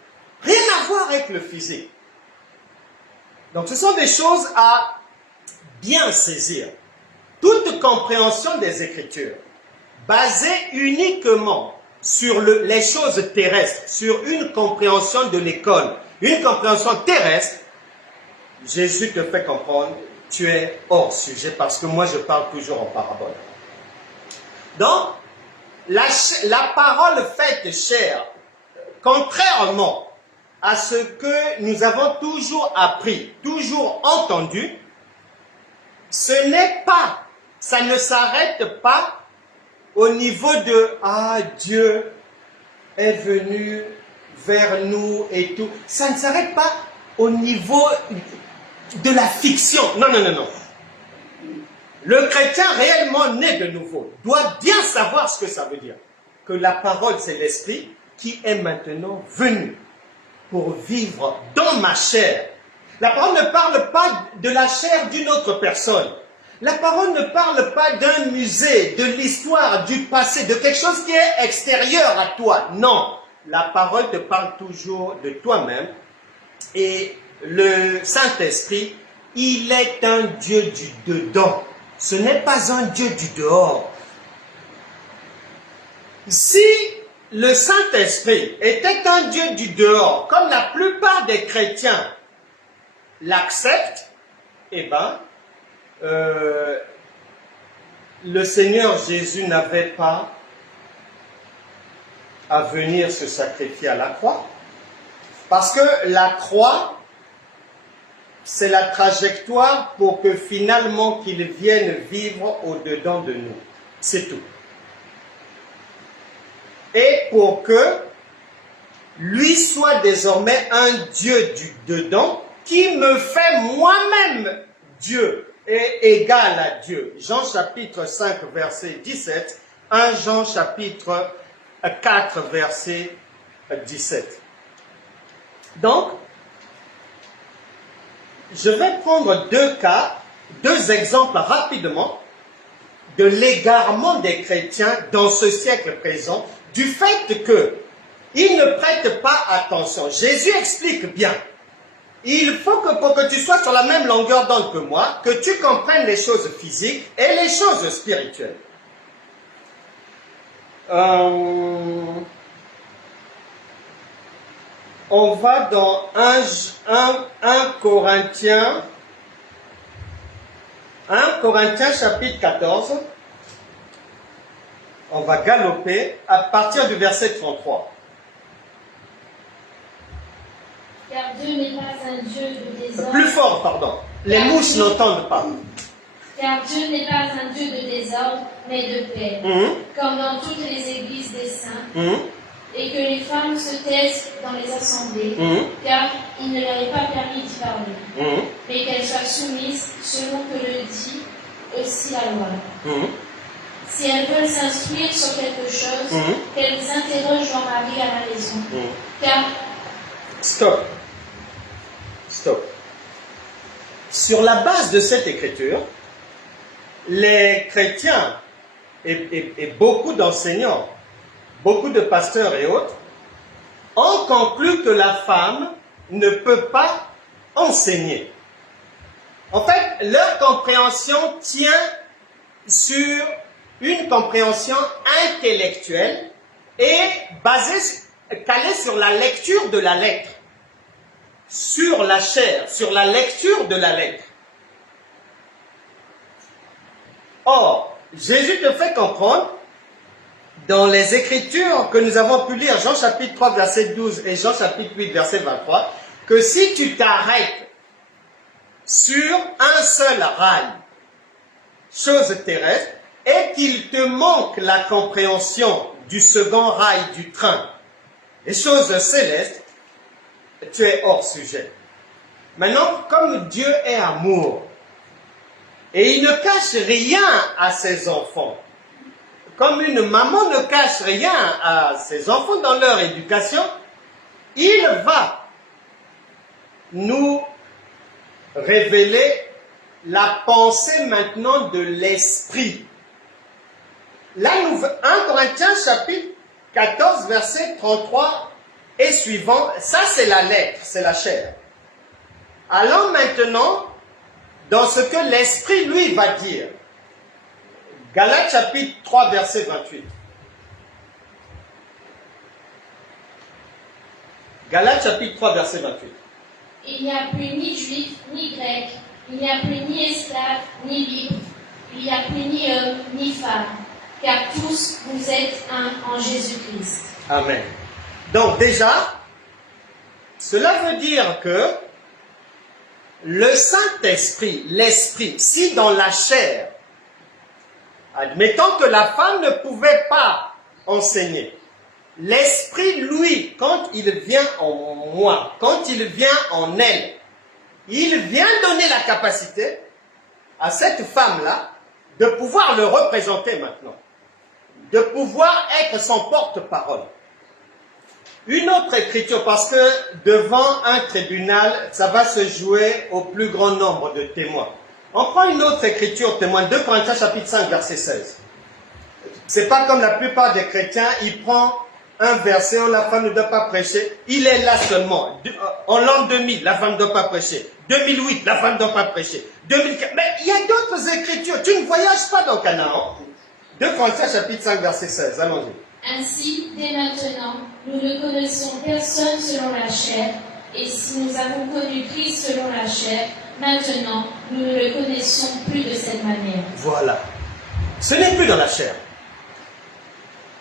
Rien à voir avec le physique. Donc ce sont des choses à bien saisir. Toute compréhension des Écritures, basée uniquement sur les choses terrestres, sur une compréhension de l'école, une compréhension terrestre, Jésus te fait comprendre, tu es hors sujet, parce que moi je parle toujours en parabole. Donc, la parole faite chair, contrairement à ce que nous avons toujours appris, toujours entendu, ce n'est pas, ça ne s'arrête pas au niveau de « Ah, Dieu est venu vers nous et tout ». Ça ne s'arrête pas au niveau de la fiction. Non, non, non, non. Le chrétien réellement né de nouveau doit bien savoir ce que ça veut dire. Que la parole, c'est l'esprit qui est maintenant venu pour vivre dans ma chair. La parole ne parle pas de la chair d'une autre personne. La parole ne parle pas d'un musée, de l'histoire, du passé, de quelque chose qui est extérieur à toi. Non, la parole te parle toujours de toi-même. Et le Saint-Esprit, il est un Dieu du dedans. Ce n'est pas un Dieu du dehors. Si le Saint-Esprit était un Dieu du dehors, comme la plupart des chrétiens l'acceptent, eh bien, le Seigneur Jésus n'avait pas à venir se sacrifier à la croix, parce que la croix, c'est la trajectoire pour que finalement qu'il vienne vivre au-dedans de nous. C'est tout. Et pour que lui soit désormais un Dieu du dedans qui me fait moi-même Dieu est égal à Dieu. Jean chapitre 5, verset 17. 1 Jean chapitre 4, verset 17. Donc, je vais prendre deux exemples rapidement de l'égarement des chrétiens dans ce siècle présent, du fait qu'ils ne prêtent pas attention. Jésus explique bien. Il faut que pour que tu sois sur la même longueur d'onde que moi, que tu comprennes les choses physiques et les choses spirituelles. On va dans 1 Corinthiens chapitre 14. On va galoper à partir du verset 33. Car Dieu n'est pas un Dieu de désordre. Plus fort, pardon. Les mouches n'entendent pas. Car Dieu n'est pas un Dieu de désordre, mais de paix, comme dans toutes les églises des saints, et que les femmes se taisent dans les assemblées, car il ne leur est pas permis d'y parler, mais qu'elles soient soumises selon que le dit aussi la loi. Si elles veulent s'instruire sur quelque chose, qu'elles interrogent leur mari à la maison, car... Stop. Sur la base de cette écriture, les chrétiens et beaucoup d'enseignants, beaucoup de pasteurs et autres, ont conclu que la femme ne peut pas enseigner. En fait, leur compréhension tient sur une compréhension intellectuelle et calée sur la lecture de la lettre, sur la chair, sur la lecture de la lettre. Or, Jésus te fait comprendre, dans les Écritures que nous avons pu lire, Jean chapitre 3, verset 12 et Jean chapitre 8, verset 23, que si tu t'arrêtes sur un seul rail, chose terrestre, et qu'il te manque la compréhension du second rail du train, les choses célestes, tu es hors sujet. Maintenant, comme Dieu est amour, et il ne cache rien à ses enfants, comme une maman ne cache rien à ses enfants dans leur éducation, il va nous révéler la pensée maintenant de l'esprit. Là, 1 Corinthiens chapitre 14, verset 33 et suivant, ça c'est la lettre, c'est la chair. Allons maintenant dans ce que l'esprit lui va dire. Galates chapitre 3, verset 28. Galates chapitre 3, verset 28. Il n'y a plus ni juif, ni grec, il n'y a plus ni esclave, ni libre, il n'y a plus ni homme, ni femme, car tous vous êtes un en Jésus-Christ. Amen. Donc déjà, cela veut dire que le Saint-Esprit, l'Esprit, si dans la chair, admettons que la femme ne pouvait pas enseigner, l'Esprit, lui, quand il vient en moi, quand il vient en elle, il vient donner la capacité à cette femme-là de pouvoir le représenter maintenant, de pouvoir être son porte-parole. Une autre écriture, parce que devant un tribunal, ça va se jouer au plus grand nombre de témoins. On prend une autre écriture témoin, 2 Corinthiens chapitre 5, verset 16. C'est pas comme la plupart des chrétiens, il prend un verset, la femme ne doit pas prêcher, il est là seulement. En l'an 2000, la femme ne doit pas prêcher. 2008, la femme ne doit pas prêcher. 2004, mais il y a d'autres écritures. Tu ne voyages pas dans Canaan. 2 Corinthiens chapitre 5, verset 16. Allons-y. Ainsi, dès maintenant, nous ne connaissons personne selon la chair, et si nous avons connu Christ selon la chair, maintenant, nous ne le connaissons plus de cette manière. Voilà. Ce n'est plus dans la chair.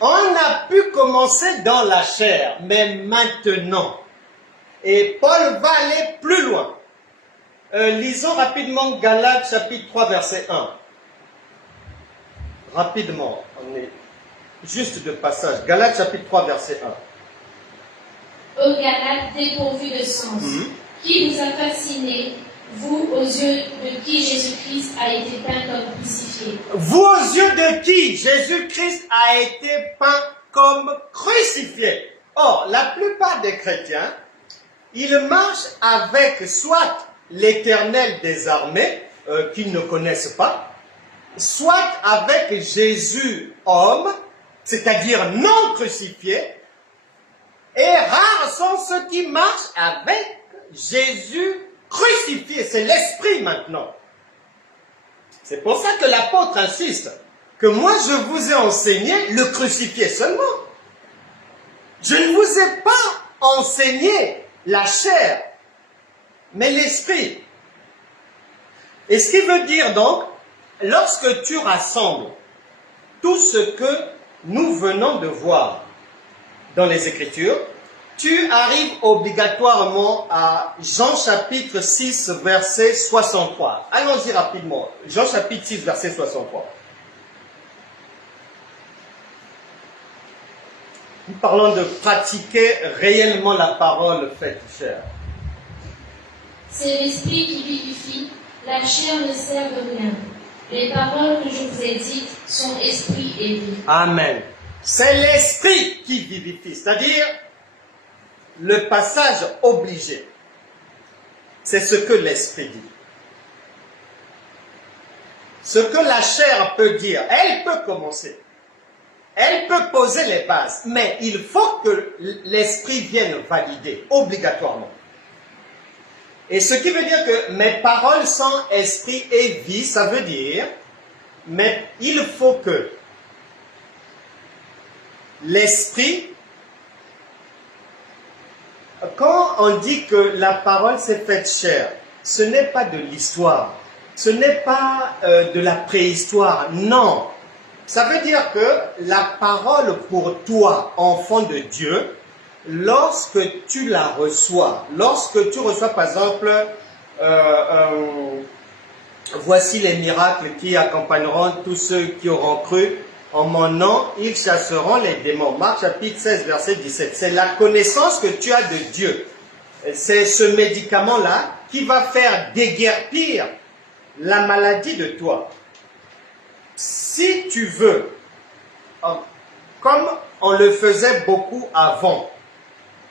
On a pu commencer dans la chair, mais maintenant. Et Paul va aller plus loin. Lisons rapidement Galates chapitre 3, verset 1. Rapidement, on est juste de passage. Galates chapitre 3, verset 1. Ô Galates dépourvus de sens, qui vous a fasciné vous aux yeux de qui Jésus-Christ a été peint comme crucifié. Vous aux yeux de qui Jésus-Christ a été peint comme crucifié. Or, la plupart des chrétiens, ils marchent avec soit l'Éternel des armées, qu'ils ne connaissent pas, soit avec Jésus homme, c'est-à-dire non crucifié, et rares sont ceux qui marchent avec Jésus crucifié. C'est l'esprit maintenant. C'est pour ça que l'apôtre insiste que moi je vous ai enseigné le crucifié seulement. Je ne vous ai pas enseigné la chair, mais l'esprit. Et ce qui veut dire donc, lorsque tu rassembles tout ce que nous venons de voir dans les Écritures, tu arrives obligatoirement à Jean chapitre 6, verset 63. Allons-y rapidement. Jean chapitre 6, verset 63. Nous parlons de pratiquer réellement la parole faite chair. C'est l'esprit qui vivifie, la chair ne sert de rien. Les paroles que je vous ai dites sont esprit et vie. Amen. C'est l'esprit qui vivifie, c'est-à-dire le passage obligé. C'est ce que l'esprit dit. Ce que la chair peut dire, elle peut commencer. Elle peut poser les bases, mais il faut que l'esprit vienne valider, obligatoirement. Et ce qui veut dire que mes paroles sont esprit et vie, ça veut dire, mais il faut que l'esprit, quand on dit que la parole s'est faite chair, ce n'est pas de l'histoire, ce n'est pas de la préhistoire, non. Ça veut dire que la parole pour toi, enfant de Dieu, lorsque tu la reçois, lorsque tu reçois par exemple, voici les miracles qui accompagneront tous ceux qui auront cru, en mon nom, ils chasseront les démons. Marc chapitre 16, verset 17. C'est la connaissance que tu as de Dieu. C'est ce médicament-là qui va faire déguerpir la maladie de toi. Si tu veux, comme on le faisait beaucoup avant,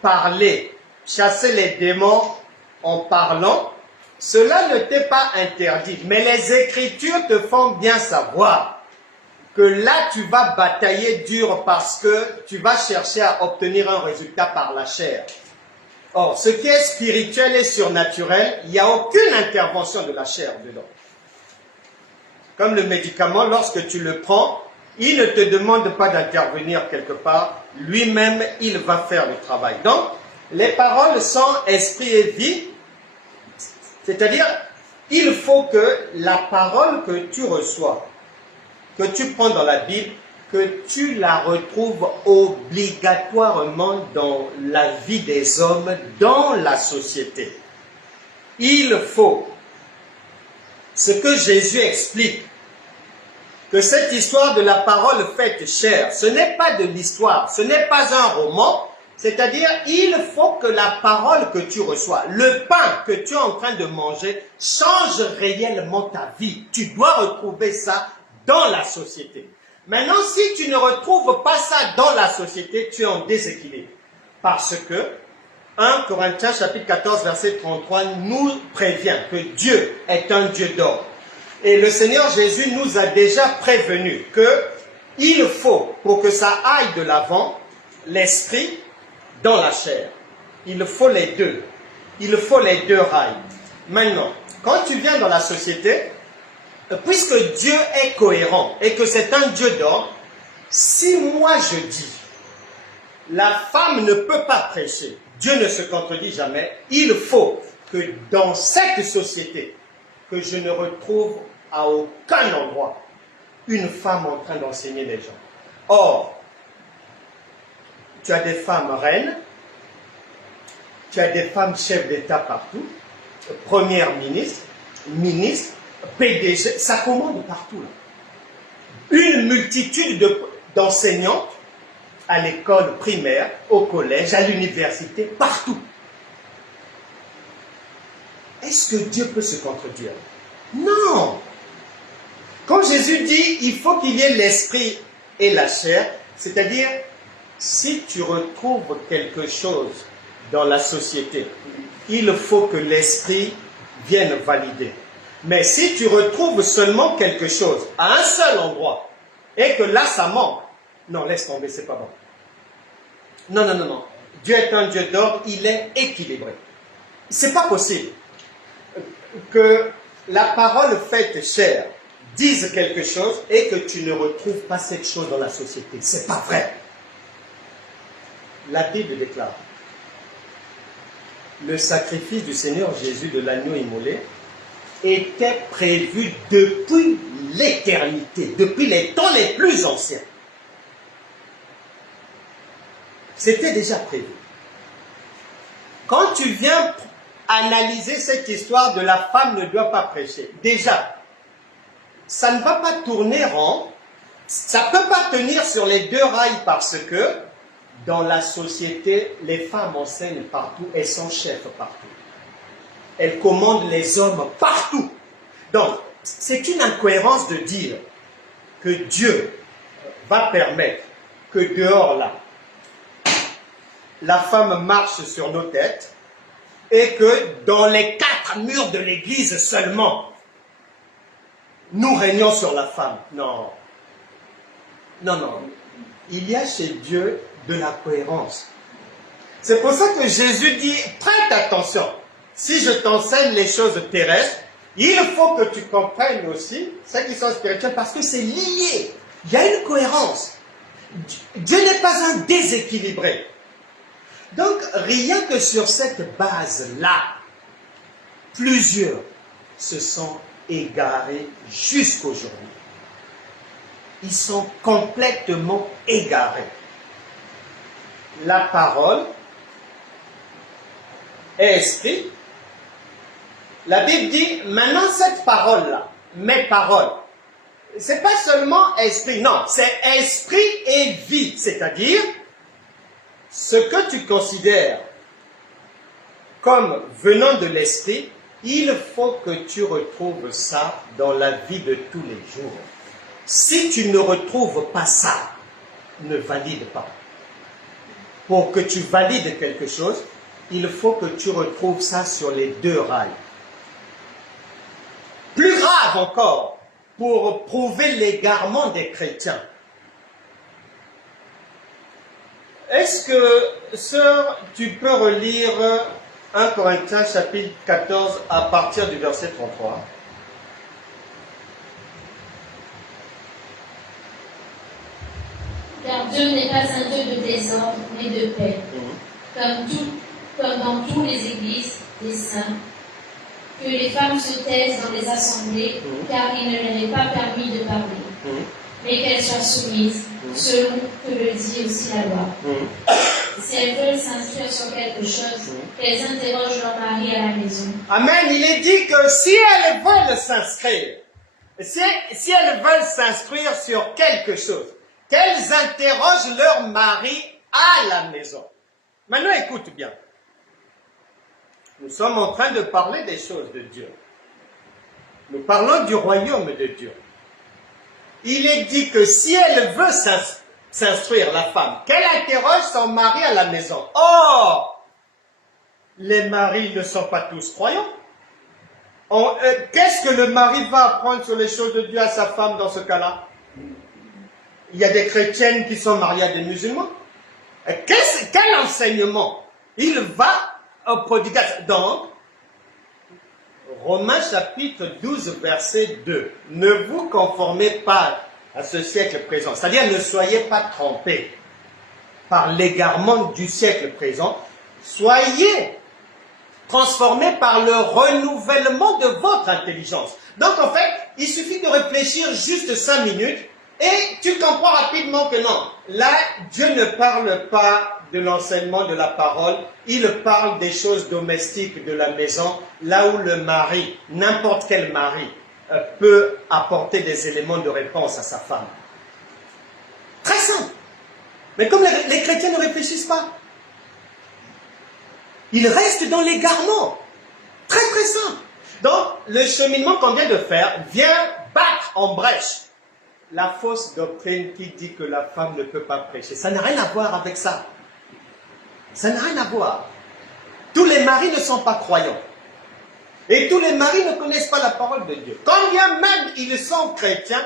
parler, chasser les démons en parlant, cela ne t'est pas interdit. Mais les Écritures te font bien savoir que là, tu vas batailler dur parce que tu vas chercher à obtenir un résultat par la chair. Or, ce qui est spirituel et surnaturel, il n'y a aucune intervention de la chair dedans. Comme le médicament, lorsque tu le prends, il ne te demande pas d'intervenir quelque part. Lui-même, il va faire le travail. Donc, les paroles sont esprit et vie. C'est-à-dire, il faut que la parole que tu reçois, que tu prends dans la Bible, que tu la retrouves obligatoirement dans la vie des hommes, dans la société. Il faut, ce que Jésus explique, que cette histoire de la parole faite chair, ce n'est pas de l'histoire, ce n'est pas un roman, c'est-à-dire il faut que la parole que tu reçois, le pain que tu es en train de manger, change réellement ta vie. Tu dois retrouver ça dans la société. Maintenant, si tu ne retrouves pas ça dans la société, tu es en déséquilibre. Parce que 1 Corinthiens chapitre 14 verset 33 nous prévient que Dieu est un Dieu d'ordre. Et le Seigneur Jésus nous a déjà prévenu qu'il faut, pour que ça aille de l'avant, l'esprit dans la chair. Il faut les deux. Il faut les deux rails. Maintenant, quand tu viens dans la société, puisque Dieu est cohérent et que c'est un Dieu d'ordre, si moi je dis, la femme ne peut pas prêcher, Dieu ne se contredit jamais, il faut que dans cette société, que je ne retrouve à aucun endroit une femme en train d'enseigner les gens. Or, tu as des femmes reines, tu as des femmes chefs d'État partout, première ministre, PDG, ça commande partout. Là. Une multitude d'enseignantes à l'école primaire, au collège, à l'université, partout. est-ce que Dieu peut se contredire? Non. Quand Jésus dit, il faut qu'il y ait l'esprit et la chair, c'est-à-dire, si tu retrouves quelque chose dans la société, il faut que l'esprit vienne valider. Mais si tu retrouves seulement quelque chose à un seul endroit, et que là ça manque, non, laisse tomber, c'est pas bon. Non, non, non, non. Dieu est un Dieu d'ordre, il est équilibré. C'est pas possible que la parole faite chair dise quelque chose et que tu ne retrouves pas cette chose dans la société. C'est pas vrai. La Bible déclare: le sacrifice du Seigneur Jésus de l'agneau immolé était prévu depuis l'éternité, depuis les temps les plus anciens. C'était déjà prévu. Quand tu viens analyser cette histoire de la femme ne doit pas prêcher, déjà, ça ne va pas tourner rond, ça ne peut pas tenir sur les deux rails parce que dans la société, les femmes enseignent partout, elles sont chefs partout. Elles commandent les hommes partout. Donc, c'est une incohérence de dire que Dieu va permettre que dehors là, la femme marche sur nos têtes et que dans les 4 murs de l'église seulement, nous régnons sur la femme. Non. Non, non. Il y a chez Dieu de la cohérence. C'est pour ça que Jésus dit, prête attention. Si je t'enseigne les choses terrestres, il faut que tu comprennes aussi celles qui sont spirituelles parce que c'est lié. Il y a une cohérence. Dieu n'est pas un déséquilibré. Donc, rien que sur cette base-là, plusieurs se sont égarés jusqu'aujourd'hui. Ils sont complètement égarés. La parole est esprit. La Bible dit, maintenant cette parole-là, mes paroles, c'est pas seulement esprit, non, c'est esprit et vie, c'est-à-dire ce que tu considères comme venant de l'esprit, il faut que tu retrouves ça dans la vie de tous les jours. Si tu ne retrouves pas ça, ne valide pas. Pour que tu valides quelque chose, il faut que tu retrouves ça sur les deux rails. Plus grave encore, pour prouver l'égarement des chrétiens. Est-ce que, sœur, tu peux relire 1 Corinthiens chapitre 14 à partir du verset 33? Car Dieu n'est pas un Dieu de désordre, mais de paix. Comme dans toutes les églises des saints, que les femmes se taisent dans les assemblées, car il ne leur est pas permis de parler, mais qu'elles soient soumises, selon que le dit aussi la loi. Si elles veulent s'inscrire sur quelque chose, qu'elles interrogent leur mari à la maison. Amen. Il est dit que si elles veulent s'inscrire, si elles veulent s'instruire sur quelque chose, qu'elles interrogent leur mari à la maison. Maintenant, écoute bien. Nous sommes en train de parler des choses de Dieu. Nous parlons du royaume de Dieu. Il est dit que si elle veut s'instruire, la femme, qu'elle interroge son mari à la maison. Or, les maris ne sont pas tous croyants. Qu'est-ce que le mari va apprendre sur les choses de Dieu à sa femme dans ce cas-là? Il y a des chrétiennes qui sont mariées à des musulmans. Quel enseignement il va prodiguer? Donc, Romains chapitre 12, verset 2. Ne vous conformez pas à ce siècle présent. C'est-à-dire, ne soyez pas trompés par l'égarement du siècle présent. Soyez transformés par le renouvellement de votre intelligence. Donc, en fait, il suffit de réfléchir juste 5 minutes et tu comprends rapidement que non. Là, Dieu ne parle pas de l'enseignement de la parole, il parle des choses domestiques de la maison, là où le mari, n'importe quel mari, peut apporter des éléments de réponse à sa femme. Très simple. Mais comme les chrétiens ne réfléchissent pas, ils restent dans l'égarement. Très très très simple. Donc, le cheminement qu'on vient de faire vient battre en brèche la fausse doctrine qui dit que la femme ne peut pas prêcher. Ça n'a rien à voir avec ça. Ça n'a rien à voir. Tous les maris ne sont pas croyants. Et tous les maris ne connaissent pas la parole de Dieu. Quand bien même ils sont chrétiens,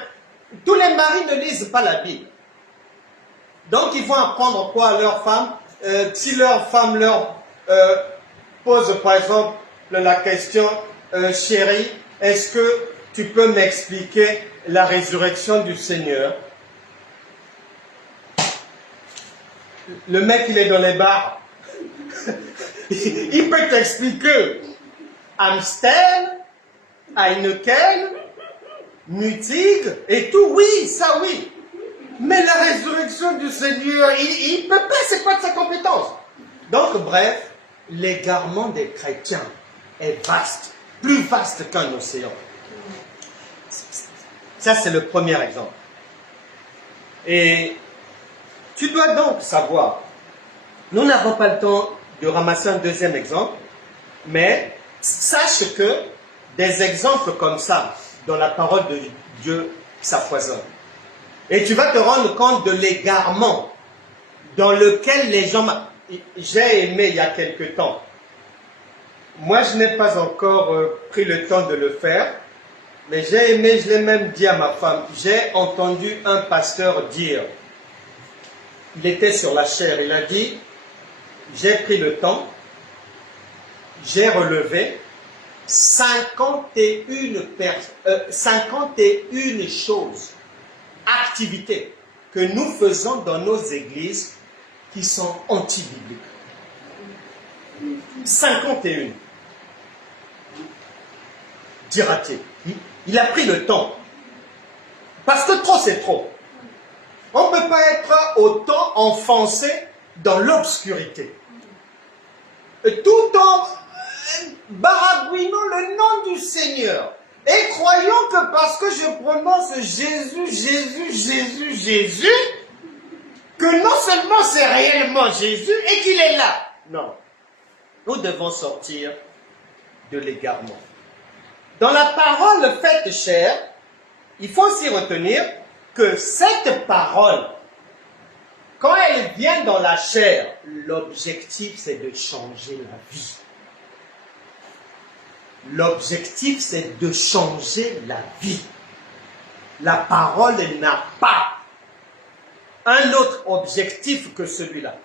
tous les maris ne lisent pas la Bible. Donc ils vont apprendre quoi à leur femme? Si leur femme leur pose par exemple la question, chérie, est-ce que tu peux m'expliquer la résurrection du Seigneur? Le mec, il est dans les bars. Il peut t'expliquer Amstel, Heineken, Mutig et tout. Oui, ça oui. Mais la résurrection du Seigneur, il ne peut pas, c'est pas de sa compétence. Donc, bref, l'égarement des chrétiens est vaste, plus vaste qu'un océan. Ça, c'est le premier exemple. Et tu dois donc savoir, nous n'avons pas le temps de ramasser un deuxième exemple, mais sache que des exemples comme ça, dans la parole de Dieu, ça foisonne. Et tu vas te rendre compte de l'égarement dans lequel les gens... J'ai aimé il y a quelque temps. Moi, je n'ai pas encore pris le temps de le faire, mais j'ai aimé, je l'ai même dit à ma femme, j'ai entendu un pasteur dire, il était sur la chaire, il a dit, j'ai pris le temps, j'ai relevé 51 choses, activités que nous faisons dans nos églises qui sont anti-bibliques. 51. Dira-t-il. Il a pris le temps. Parce que trop, c'est trop. On ne peut pas être autant enfoncé dans l'obscurité. Tout en baragouinant le nom du Seigneur. Et croyant que parce que je prononce Jésus, que non seulement c'est réellement Jésus et qu'il est là. Non. Nous devons sortir de l'égarement. Dans la parole faite chair, il faut aussi retenir que cette parole, quand elle vient dans la chair, l'objectif c'est de changer la vie. L'objectif c'est de changer la vie. La parole n'a pas un autre objectif que celui-là.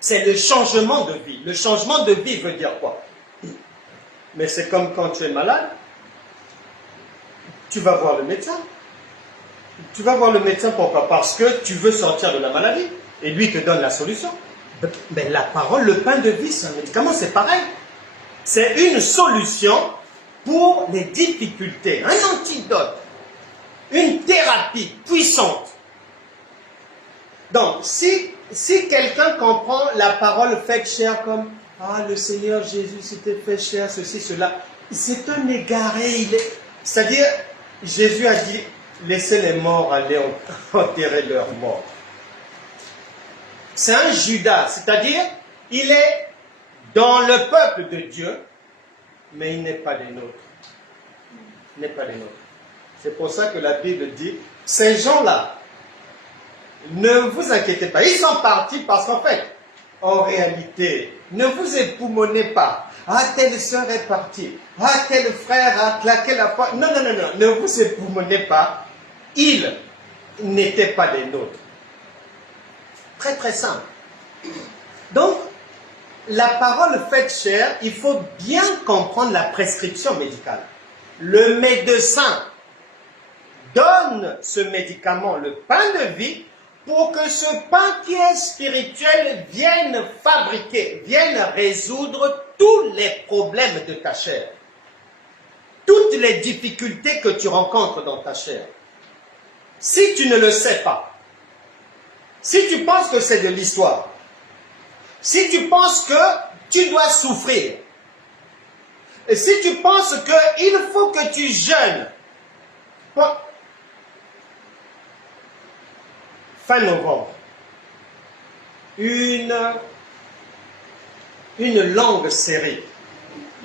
C'est le changement de vie. Le changement de vie veut dire quoi? Mais c'est comme quand tu es malade, tu vas voir le médecin. Tu vas voir le médecin pourquoi? Parce que tu veux sortir de la maladie et lui te donne la solution. Mais la parole, le pain de vie, c'est un médicament, c'est pareil. C'est une solution pour les difficultés, un antidote, une thérapie puissante. Donc, si quelqu'un comprend la parole faite chair comme « Ah, le Seigneur Jésus s'était fait chair, ceci, cela », c'est un égaré. C'est-à-dire, Jésus a dit « Laissez les morts aller enterrer leurs morts ». C'est un Judas, c'est-à-dire, il est dans le peuple de Dieu, mais il n'est pas des nôtres. Il n'est pas des nôtres. C'est pour ça que la Bible dit, ces gens-là, ne vous inquiétez pas, ils sont partis parce qu'en fait, en réalité, ne vous époumonez pas. Ah, telle sœur est partie. Ah, tel frère a claqué la porte. Non, ne vous époumonez pas. Ils n'étaient pas des nôtres. Très, très simple. Donc, la parole faite chair, il faut bien comprendre la prescription médicale. Le médecin donne ce médicament, le pain de vie, pour que ce pain qui est spirituel vienne fabriquer, vienne résoudre tous les problèmes de ta chair. Toutes les difficultés que tu rencontres dans ta chair. Si tu ne le sais pas, si tu penses que c'est de l'histoire, si tu penses que tu dois souffrir, et si tu penses qu'il faut que tu jeûnes, fin novembre, une longue série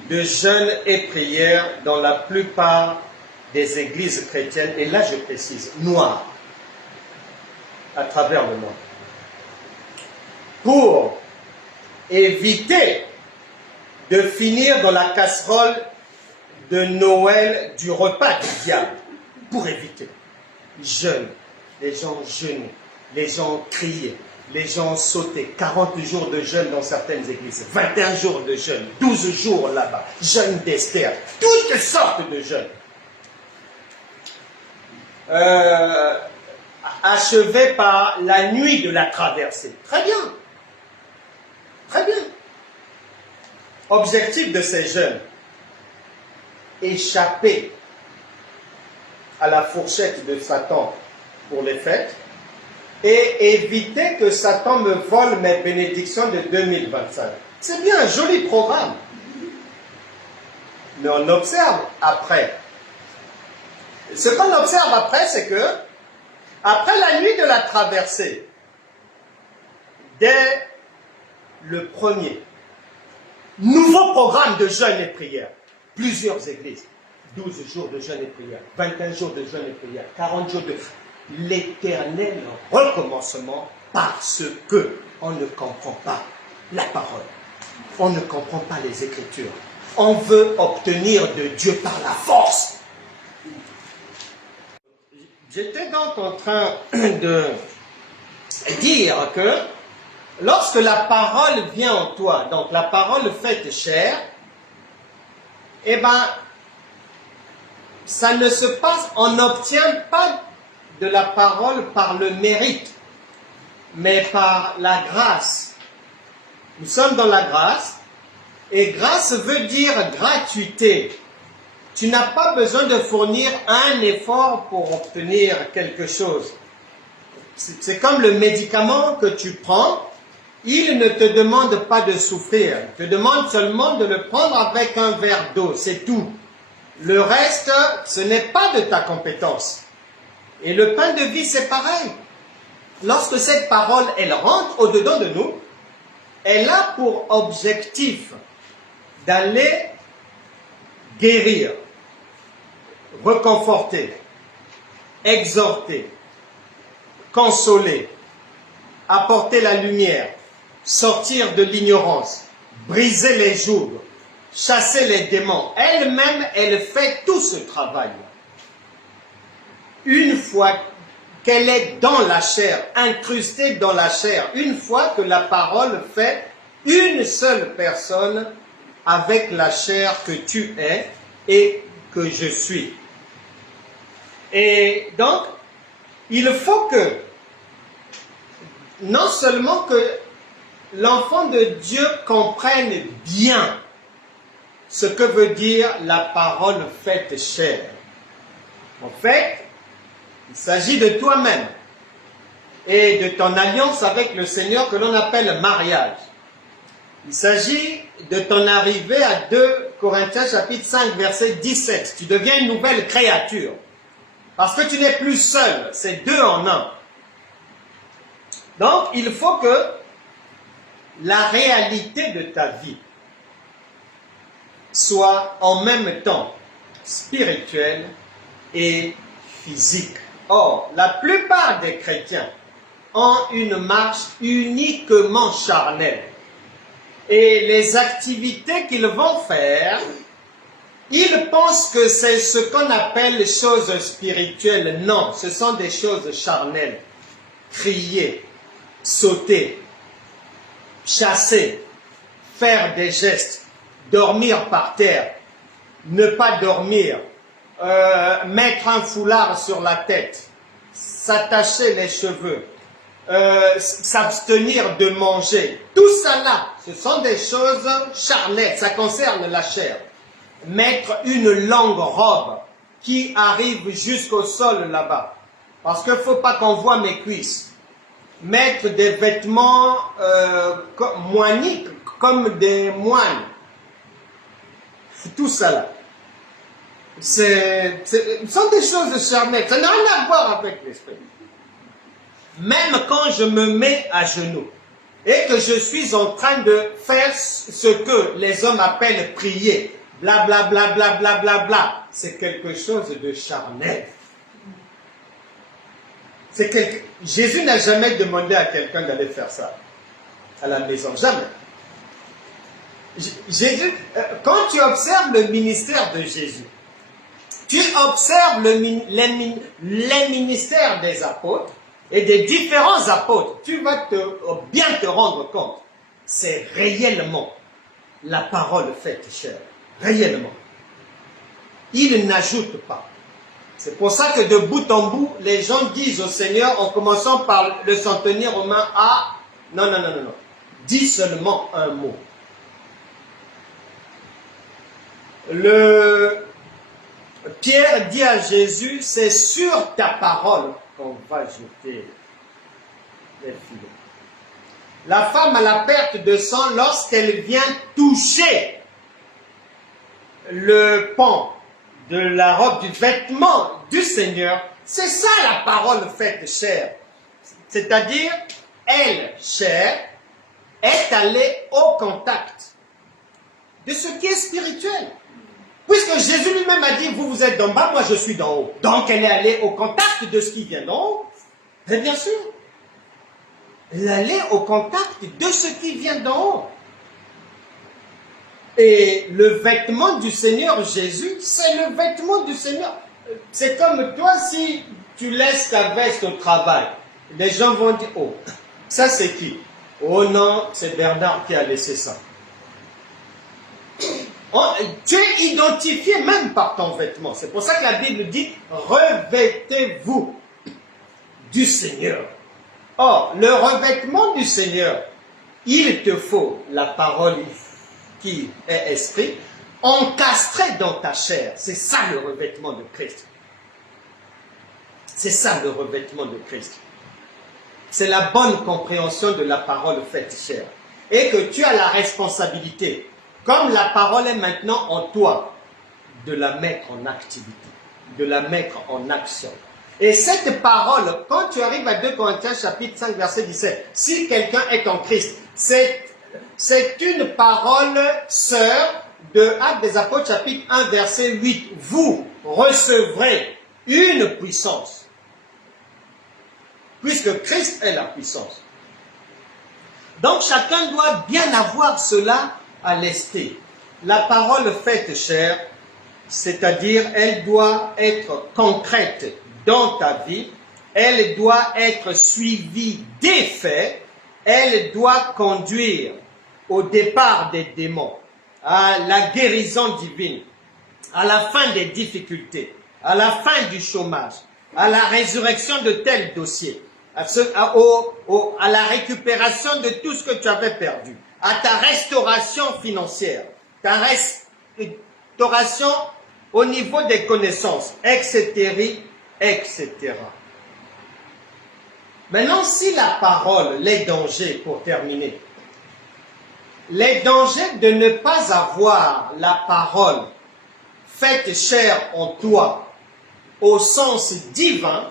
de jeûne et prière dans la plupart des églises chrétiennes, et là je précise, noires, à travers le monde. Pour éviter de finir dans la casserole de Noël du repas du diable. Pour éviter. Jeûne, les gens jeûnaient, les gens criaient, les gens sautaient. 40 jours de jeûne dans certaines églises, 21 jours de jeûne, 12 jours là-bas, jeûne d'Esther, toutes sortes de jeûnes. Achevé par la nuit de la traversée. Très bien. Très bien. Objectif de ces jeûnes, échapper à la fourchette de Satan pour les fêtes et éviter que Satan me vole mes bénédictions de 2025. C'est bien un joli programme. Mais on observe après. Ce qu'on observe après, c'est que après la nuit de la traversée, dès le premier nouveau programme de jeûne et prière, plusieurs églises, 12 jours de jeûne et prière, 21 jours de jeûne et prière, 40 jours de l'éternel recommencement, parce que on ne comprend pas la parole, on ne comprend pas les Écritures, on veut obtenir de Dieu par la force. J'étais donc en train de dire que lorsque la parole vient en toi, donc la parole faite chair, eh bien, ça ne se passe, on n'obtient pas de la parole par le mérite, mais par la grâce. Nous sommes dans la grâce, et grâce veut dire gratuité. Tu n'as pas besoin de fournir un effort pour obtenir quelque chose. C'est comme le médicament que tu prends, il ne te demande pas de souffrir, il te demande seulement de le prendre avec un verre d'eau, c'est tout. Le reste, ce n'est pas de ta compétence. Et le pain de vie, c'est pareil. Lorsque cette parole, elle rentre au-dedans de nous, elle a pour objectif d'aller guérir, reconforter, exhorter, consoler, apporter la lumière, sortir de l'ignorance, briser les jougs, chasser les démons. Elle-même, elle fait tout ce travail. Une fois qu'elle est dans la chair, incrustée dans la chair, une fois que la parole fait une seule personne avec la chair que tu es et que je suis. Et donc, il faut que, non seulement que l'enfant de Dieu comprenne bien ce que veut dire la parole faite chair. En fait, il s'agit de toi-même et de ton alliance avec le Seigneur que l'on appelle mariage. Il s'agit de ton arrivée à 2 Corinthiens chapitre 5 verset 17. Tu deviens une nouvelle créature. Parce que tu n'es plus seul, c'est deux en un. Donc, il faut que la réalité de ta vie soit en même temps spirituelle et physique. Or, la plupart des chrétiens ont une marche uniquement charnelle. Et les activités qu'ils vont faire, ils pensent que c'est ce qu'on appelle les choses spirituelles. Non, ce sont des choses charnelles. Crier, sauter, chasser, faire des gestes, dormir par terre, ne pas dormir, mettre un foulard sur la tête, s'attacher les cheveux, s'abstenir de manger. Tout ça là, ce sont des choses charnelles, ça concerne la chair. Mettre une longue robe qui arrive jusqu'au sol là-bas, parce qu'il ne faut pas qu'on voit mes cuisses. Mettre des vêtements moiniques, comme des moines. Tout ça là. Ce sont des choses charnelles. Ça n'a rien à voir avec l'esprit. Même quand je me mets à genoux et que je suis en train de faire ce que les hommes appellent prier, bla bla bla bla bla bla bla. C'est quelque chose de charnel. Jésus n'a jamais demandé à quelqu'un d'aller faire ça à la maison, jamais. Jésus, quand tu observes le ministère de Jésus, tu observes les ministères des apôtres et des différents apôtres, tu vas bien te rendre compte. C'est réellement la parole faite chair. Réellement. Il n'ajoute pas. C'est pour ça que de bout en bout, les gens disent au Seigneur, en commençant par le centenier romain, ah, non, non, non, non, non. Dis seulement un mot. Pierre dit à Jésus, c'est sur ta parole qu'on va jeter les filets. La femme à la perte de sang, lorsqu'elle vient toucher le pan de la robe, du vêtement du Seigneur, c'est ça la parole faite chair. C'est-à-dire, elle, chair, est allée au contact de ce qui est spirituel. Puisque Jésus lui-même a dit, vous êtes d'en bas, moi je suis d'en haut. Donc elle est allée au contact de ce qui vient d'en haut. Et bien sûr, elle est allée au contact de ce qui vient d'en haut. Et le vêtement du Seigneur Jésus, c'est le vêtement du Seigneur. C'est comme toi, si tu laisses ta veste au travail, les gens vont dire, oh, ça c'est qui? Oh non, c'est Bernard qui a laissé ça. Tu es identifié même par ton vêtement. C'est pour ça que la Bible dit, revêtez-vous du Seigneur. Or, le revêtement du Seigneur, il te faut la parole qui est esprit, encastrée dans ta chair. C'est ça le revêtement de Christ. C'est ça le revêtement de Christ. C'est la bonne compréhension de la parole faite chair. Et que tu as la responsabilité, comme la parole est maintenant en toi, de la mettre en activité, de la mettre en action. Et cette parole, quand tu arrives à 2 Corinthiens chapitre 5 verset 17, si quelqu'un est en Christ, c'est une parole sœur de Actes des Apôtres chapitre 1 verset 8. Vous recevrez une puissance, puisque Christ est la puissance. Donc chacun doit bien avoir cela à l'esprit. La parole faite chair, c'est-à-dire elle doit être concrète dans ta vie, elle doit être suivie des faits, elle doit conduire au départ des démons, à la guérison divine, à la fin des difficultés, à la fin du chômage, à la résurrection de tel dossier, à la récupération de tout ce que tu avais perdu, à ta restauration financière, ta restauration au niveau des connaissances, etc., etc. Maintenant, si la parole, les dangers, pour terminer, les dangers de ne pas avoir la parole faite chair en toi, au sens divin,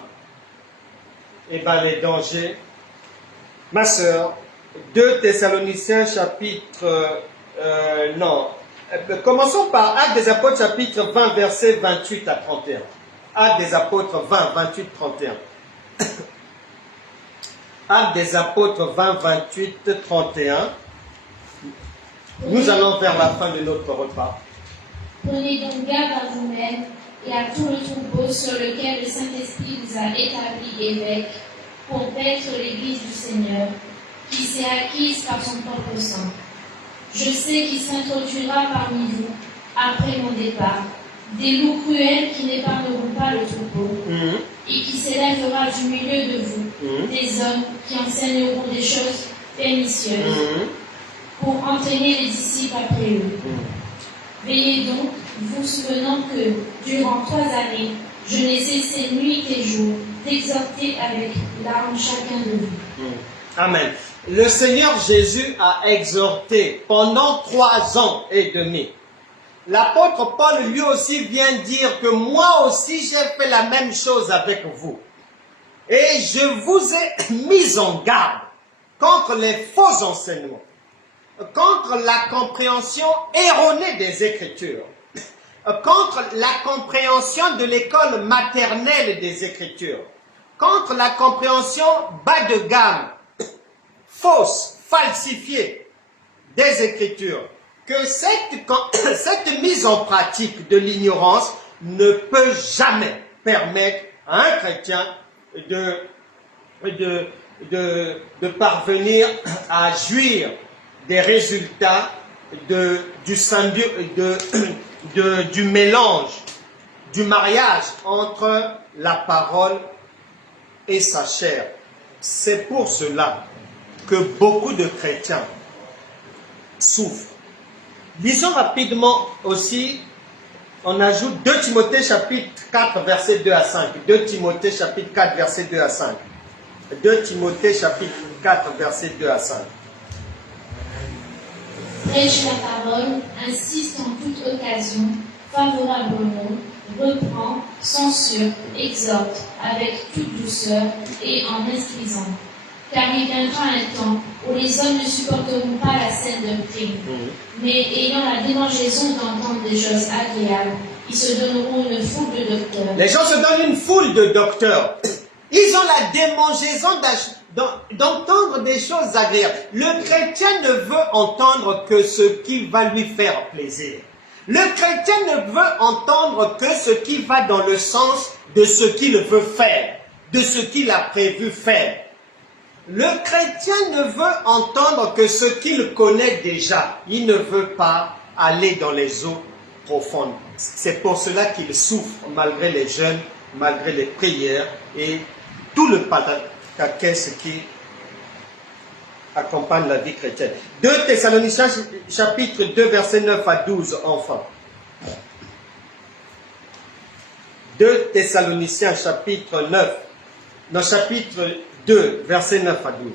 eh bien les dangers, ma sœur, 2 Thessaloniciens chapitre, commençons par Actes des Apôtres chapitre 20 versets 28 à 31. Actes des Apôtres 20, 28, 31. Actes des Apôtres 20, 28, 31. Nous allons vers la fin de notre repas. Prenez donc garde à vous-même et à tout le troupeau sur lequel le Saint-Esprit vous a établi évêque pour paître l'Église du Seigneur, qui s'est acquise par son propre sang. Je sais qu'il s'introduira parmi vous, après mon départ, des loups cruels qui n'épargneront pas le troupeau, et qui s'élèvera du milieu de vous, des hommes qui enseigneront des choses pernicieuses, pour entraîner les disciples après eux. Veillez donc, vous souvenant que, durant 3 années, je n'ai cessé nuit et jour d'exhorter avec larmes chacun de vous. Amen. Le Seigneur Jésus a exhorté pendant 3 ans et demi. L'apôtre Paul lui aussi vient dire que moi aussi j'ai fait la même chose avec vous. Et je vous ai mis en garde contre les faux enseignements, contre la compréhension erronée des Écritures. contre la compréhension de l'école maternelle des Écritures, contre la compréhension bas de gamme, fausse, falsifiée des Écritures, que cette mise en pratique de l'ignorance ne peut jamais permettre à un chrétien de parvenir à jouir des résultats du mélange, du mariage entre la parole et sa chair. C'est pour cela que beaucoup de chrétiens souffrent. Lisons rapidement aussi, on ajoute 2 Timothée chapitre 4 verset 2 à 5. 2 Timothée chapitre 4 verset 2 à 5. 2 Timothée chapitre 4 verset 2 à 5. Prêche la parole, insiste en toute occasion, favorablement, reprend, censure, exhorte, avec toute douceur et en instruisant. Car il viendra un temps où les hommes ne supporteront pas la saine doctrine, mais ayant la démangeaison d'entendre des choses agréables, ils se donneront une foule de docteurs. Les gens se donnent une foule de docteurs. Ils ont la démangeaison d'entendre des choses agréables. Le chrétien ne veut entendre que ce qui va lui faire plaisir. Le chrétien ne veut entendre que ce qui va dans le sens de ce qu'il veut faire, de ce qu'il a prévu faire. Le chrétien ne veut entendre que ce qu'il connaît déjà. Il ne veut pas aller dans les eaux profondes. C'est pour cela qu'il souffre malgré les jeûnes, malgré les prières et tout le pataquès qui accompagne la vie chrétienne. 2 Thessaloniciens chapitre 2 verset 9 à 12 enfants. 2 Thessaloniciens chapitre 2 verset 9 à 12.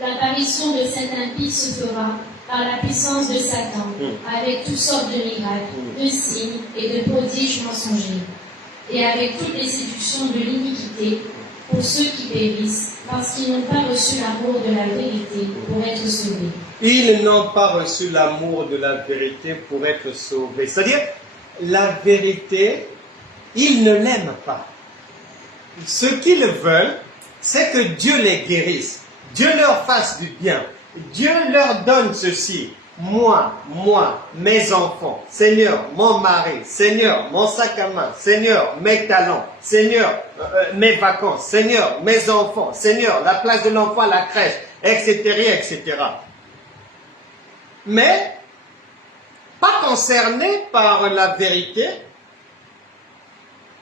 L'apparition de cet impie se fera par la puissance de Satan, avec toutes sortes de miracles, de signes et de prodiges mensongers, et avec toutes les séductions de l'iniquité pour ceux qui périssent, parce qu'ils n'ont pas reçu l'amour de la vérité pour être sauvés. Ils n'ont pas reçu l'amour de la vérité pour être sauvés. C'est-à-dire, la vérité, ils ne l'aiment pas. Ce qu'ils veulent, c'est que Dieu les guérisse. Dieu leur fasse du bien. Dieu leur donne ceci. Moi, mes enfants, Seigneur, mon mari, Seigneur, mon sac à main, Seigneur, mes talents, Seigneur, mes vacances, Seigneur, mes enfants, Seigneur, la place de l'enfant à la crèche, etc., etc. Mais, pas concernés par la vérité,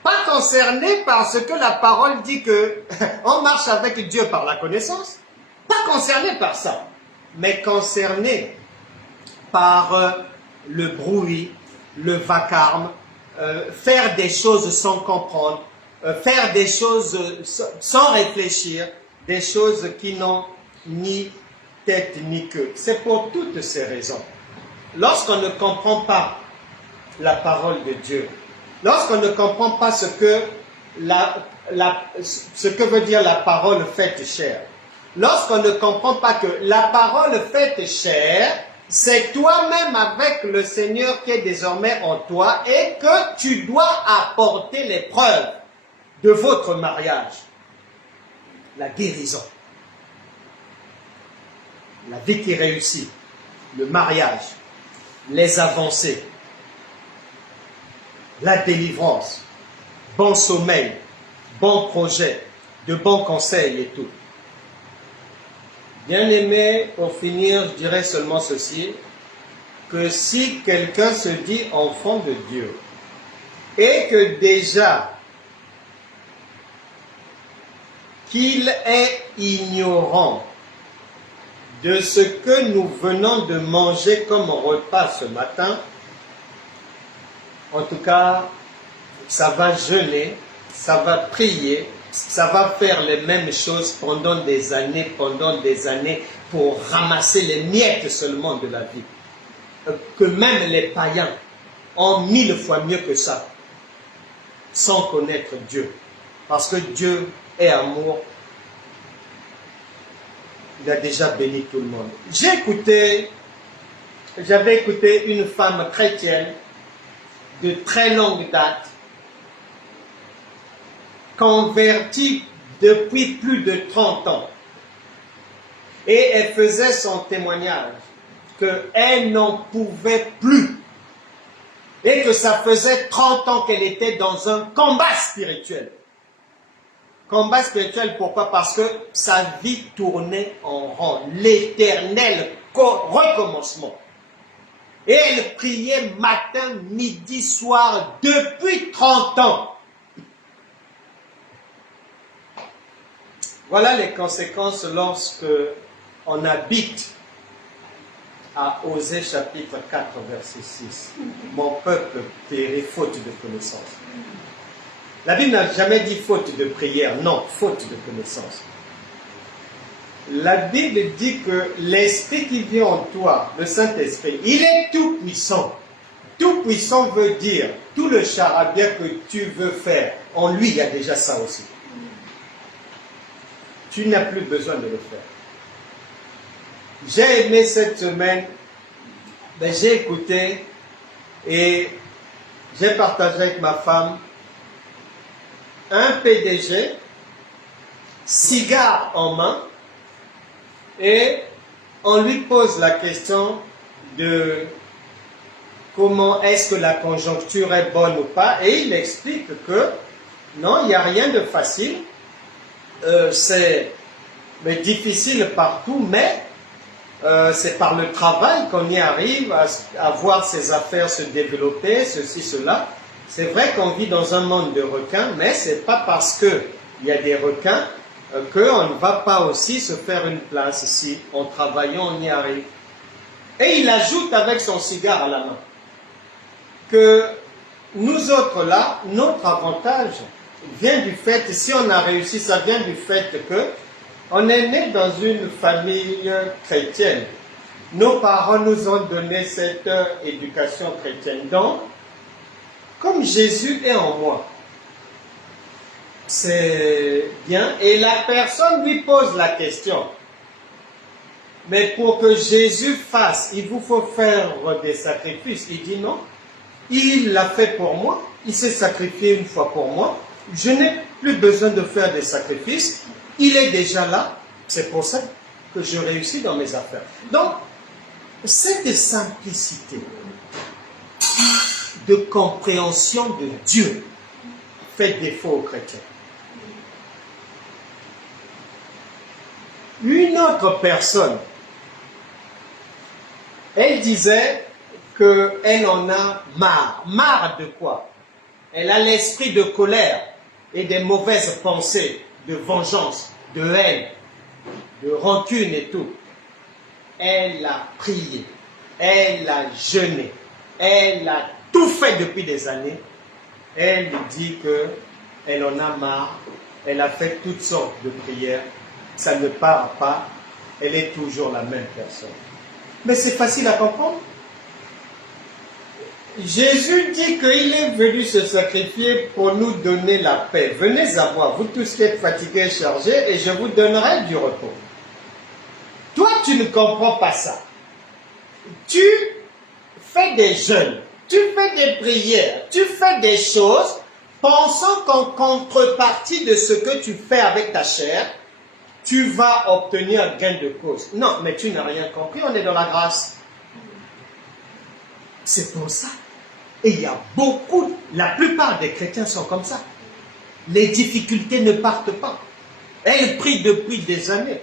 pas concernés par ce que la parole dit que on marche avec Dieu par la connaissance, pas concernés par ça, mais concernés par le bruit, le vacarme, faire des choses sans comprendre, faire des choses sans réfléchir, des choses qui n'ont ni tête ni queue. C'est pour toutes ces raisons. Lorsqu'on ne comprend pas la parole de Dieu, lorsqu'on ne comprend pas ce que veut dire la parole faite chair, lorsqu'on ne comprend pas que la parole faite chair, c'est toi-même avec le Seigneur qui est désormais en toi et que tu dois apporter les preuves de votre mariage. La guérison, la vie qui réussit, le mariage, les avancées, la délivrance, bon sommeil, bon projet, de bons conseils et tout. Bien-aimé, pour finir, je dirais seulement ceci, que si quelqu'un se dit enfant de Dieu et que déjà qu'il est ignorant de ce que nous venons de manger comme repas ce matin, en tout cas, ça va jeûner, ça va prier, ça va faire les mêmes choses pendant des années pour ramasser les miettes seulement de la vie. Que même les païens ont 1000 fois mieux que ça, sans connaître Dieu. Parce que Dieu est amour. Il a déjà béni tout le monde. J'ai écouté j'avais écouté une femme chrétienne de très longue date, convertie depuis plus de 30 ans. Et elle faisait son témoignage qu'elle n'en pouvait plus. Et que ça faisait 30 ans qu'elle était dans un combat spirituel. Combat spirituel, pourquoi? Parce que sa vie tournait en rond. L'éternel recommencement. Et elle priait matin, midi, soir, depuis 30 ans. Voilà les conséquences lorsque on habite à Osée chapitre 4, verset 6. Mon peuple périt faute de connaissance. La Bible n'a jamais dit faute de prière, non, faute de connaissance. La Bible dit que l'Esprit qui vit en toi, le Saint-Esprit, il est tout puissant. Tout puissant veut dire tout le charabia que tu veux faire. En lui, il y a déjà ça aussi. Tu n'as plus besoin de le faire. J'ai aimé cette semaine, j'ai écouté et j'ai partagé avec ma femme un PDG, cigare en main, et on lui pose la question de comment est-ce que la conjoncture est bonne ou pas, et il explique que non, il n'y a rien de facile, c'est difficile partout, mais c'est par le travail qu'on y arrive à voir ses affaires se développer, ceci, cela. C'est vrai qu'on vit dans un monde de requins, mais ce n'est pas parce qu'il y a des requins qu'on ne va pas aussi se faire une place ici. En travaillant, on y arrive. Et il ajoute avec son cigare à la main que nous autres là, notre avantage vient du fait, si on a réussi, ça vient du fait que on est né dans une famille chrétienne. Nos parents nous ont donné cette éducation chrétienne. Donc, comme Jésus est en moi, c'est bien. Et la personne lui pose la question. Mais pour que Jésus fasse, il vous faut faire des sacrifices. Il dit non. Il l'a fait pour moi. Il s'est sacrifié une fois pour moi. Je n'ai plus besoin de faire des sacrifices. Il est déjà là. C'est pour ça que je réussis dans mes affaires. Donc, cette simplicité de compréhension de Dieu fait défaut aux chrétiens. Une autre personne, elle disait qu'elle en a marre. Marre de quoi? Elle a l'esprit de colère et des mauvaises pensées, de vengeance, de haine, de rancune et tout. Elle a prié, elle a jeûné, elle a tout fait depuis des années. Elle dit qu'elle en a marre, elle a fait toutes sortes de prières, ça ne part pas, elle est toujours la même personne. Mais c'est facile à comprendre. Jésus dit qu'il est venu se sacrifier pour nous donner la paix. Venez à moi, vous tous qui êtes fatigués et chargés, et je vous donnerai du repos. Toi, tu ne comprends pas ça. Tu fais des jeûnes, tu fais des prières, tu fais des choses, pensant qu'en contrepartie de ce que tu fais avec ta chair, tu vas obtenir gain de cause. Non, mais tu n'as rien compris, on est dans la grâce. C'est pour ça. Et il y a beaucoup, la plupart des chrétiens sont comme ça. Les difficultés ne partent pas. Elle prie depuis des années.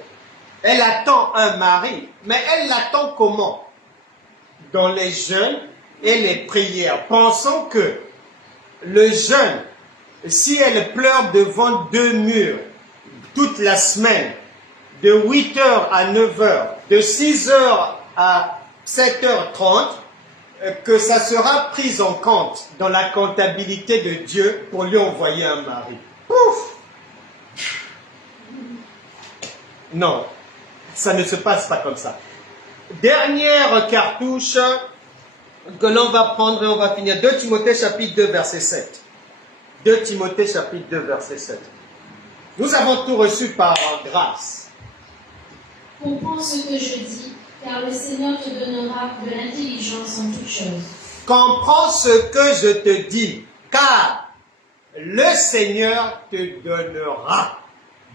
Elle attend un mari. Mais elle l'attend comment? Dans les jeûnes et les prières. Pensant que le jeûne, si elle pleure devant deux murs toute la semaine, de 8h à 9h, de 6h à 7h30, que ça sera pris en compte dans la comptabilité de Dieu pour lui envoyer un mari. Pouf! Non, ça ne se passe pas comme ça. Dernière cartouche que l'on va prendre et on va finir. 2 Timothée chapitre 2 verset 7. 2 Timothée chapitre 2 verset 7. Nous avons tout reçu par grâce. Comprends ce que je dis, car le Seigneur te donnera de l'intelligence en toutes choses. Comprends ce que je te dis, car le Seigneur te donnera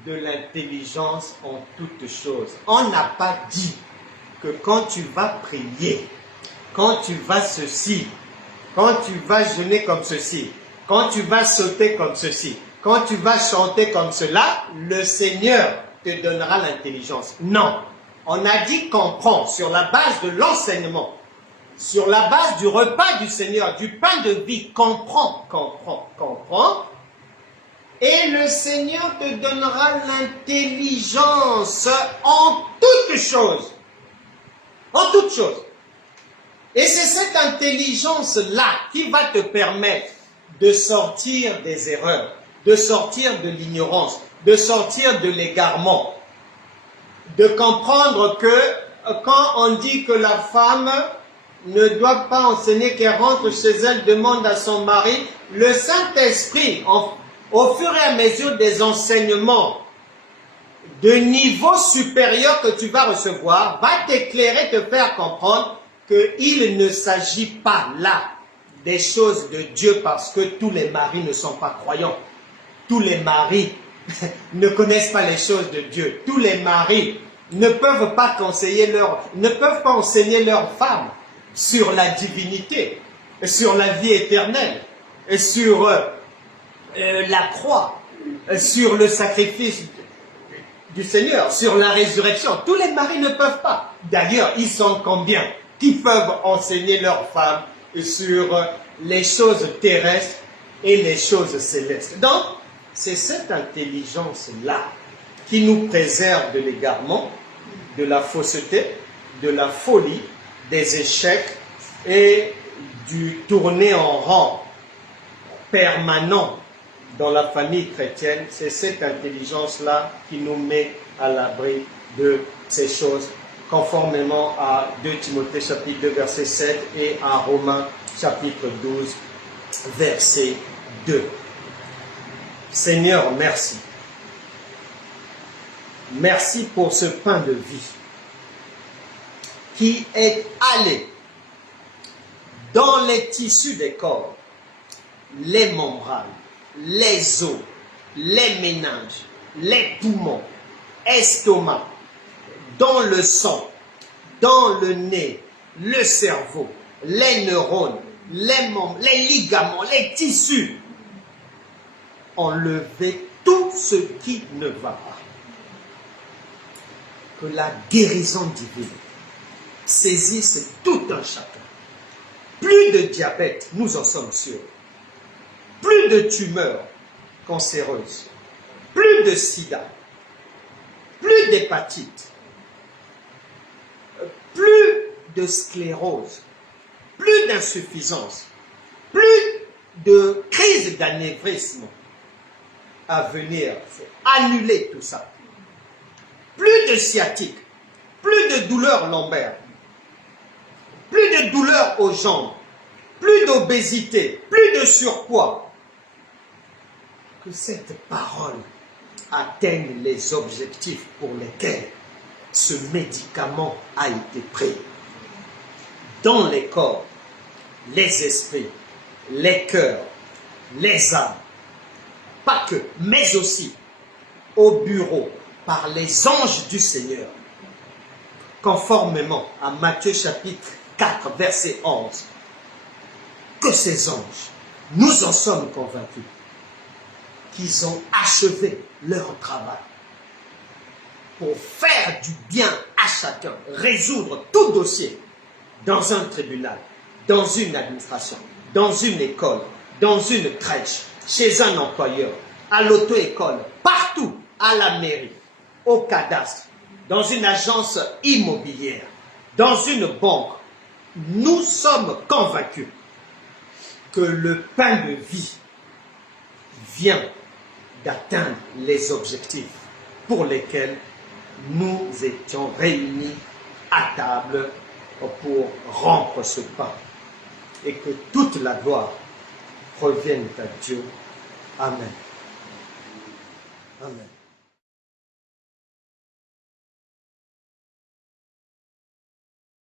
de l'intelligence en toutes choses. On n'a pas dit que quand tu vas prier, quand tu vas ceci, quand tu vas jeûner comme ceci, quand tu vas sauter comme ceci, quand tu vas chanter comme cela, le Seigneur te donnera l'intelligence. Non, on a dit comprends sur la base de l'enseignement, sur la base du repas du Seigneur, du pain de vie, comprends, comprends, comprends. Et le Seigneur te donnera l'intelligence en toutes choses. En toutes choses. Et c'est cette intelligence-là qui va te permettre de sortir des erreurs, de sortir de l'ignorance, de sortir de l'égarement, de comprendre que quand on dit que la femme ne doit pas enseigner, qu'elle rentre chez elle, demande à son mari, le Saint-Esprit, au fur et à mesure des enseignements de niveau supérieur que tu vas recevoir, va t'éclairer, te faire comprendre qu'il ne s'agit pas là des choses de Dieu parce que tous les maris ne sont pas croyants. Tous les maris ne connaissent pas les choses de Dieu. Tous les maris ne peuvent pas enseigner leurs femmes sur la divinité, sur la vie éternelle, sur la croix, sur le sacrifice du Seigneur, sur la résurrection. Tous les maris ne peuvent pas. D'ailleurs, ils sont combien qui peuvent enseigner leurs femmes sur les choses terrestres et les choses célestes. Donc, c'est cette intelligence-là qui nous préserve de l'égarement, de la fausseté, de la folie, des échecs et du tourner en rang permanent dans la famille chrétienne. C'est cette intelligence-là qui nous met à l'abri de ces choses, conformément à 2 Timothée chapitre 2 verset 7 et à Romains chapitre 12 verset 2. Seigneur, merci. Merci pour ce pain de vie qui est allé dans les tissus des corps, les membranes, les os, les méninges, les poumons, estomac, dans le sang, dans le nez, le cerveau, les neurones, les membres, les ligaments, les tissus. Enlever tout ce qui ne va pas. Que la guérison divine saisisse tout un chacun. Plus de diabète, nous en sommes sûrs. Plus de tumeurs cancéreuses. Plus de sida. Plus d'hépatite. Plus de sclérose. Plus d'insuffisance. Plus de crise d'anévrisme à venir. Annuler tout ça. Plus de sciatique. Plus de douleurs lombaires. Plus de douleurs aux jambes. Plus d'obésité. Plus de surpoids. Que cette parole atteigne les objectifs pour lesquels ce médicament a été pris. Dans les corps, les esprits, les cœurs, les âmes. Pas que, mais aussi au bureau, par les anges du Seigneur. Conformément à Matthieu chapitre 4, verset 11. Que ces anges, nous en sommes convaincus, qu'ils ont achevé leur travail pour faire du bien à chacun, résoudre tout dossier dans un tribunal, dans une administration, dans une école, dans une crèche, chez un employeur, à l'auto-école, partout, à la mairie, au cadastre, dans une agence immobilière, dans une banque. Nous sommes convaincus que le pain de vie vient d'atteindre les objectifs pour lesquels nous étions réunis à table pour rompre ce pain. Et que toute la gloire revienne à Dieu. Amen. Amen.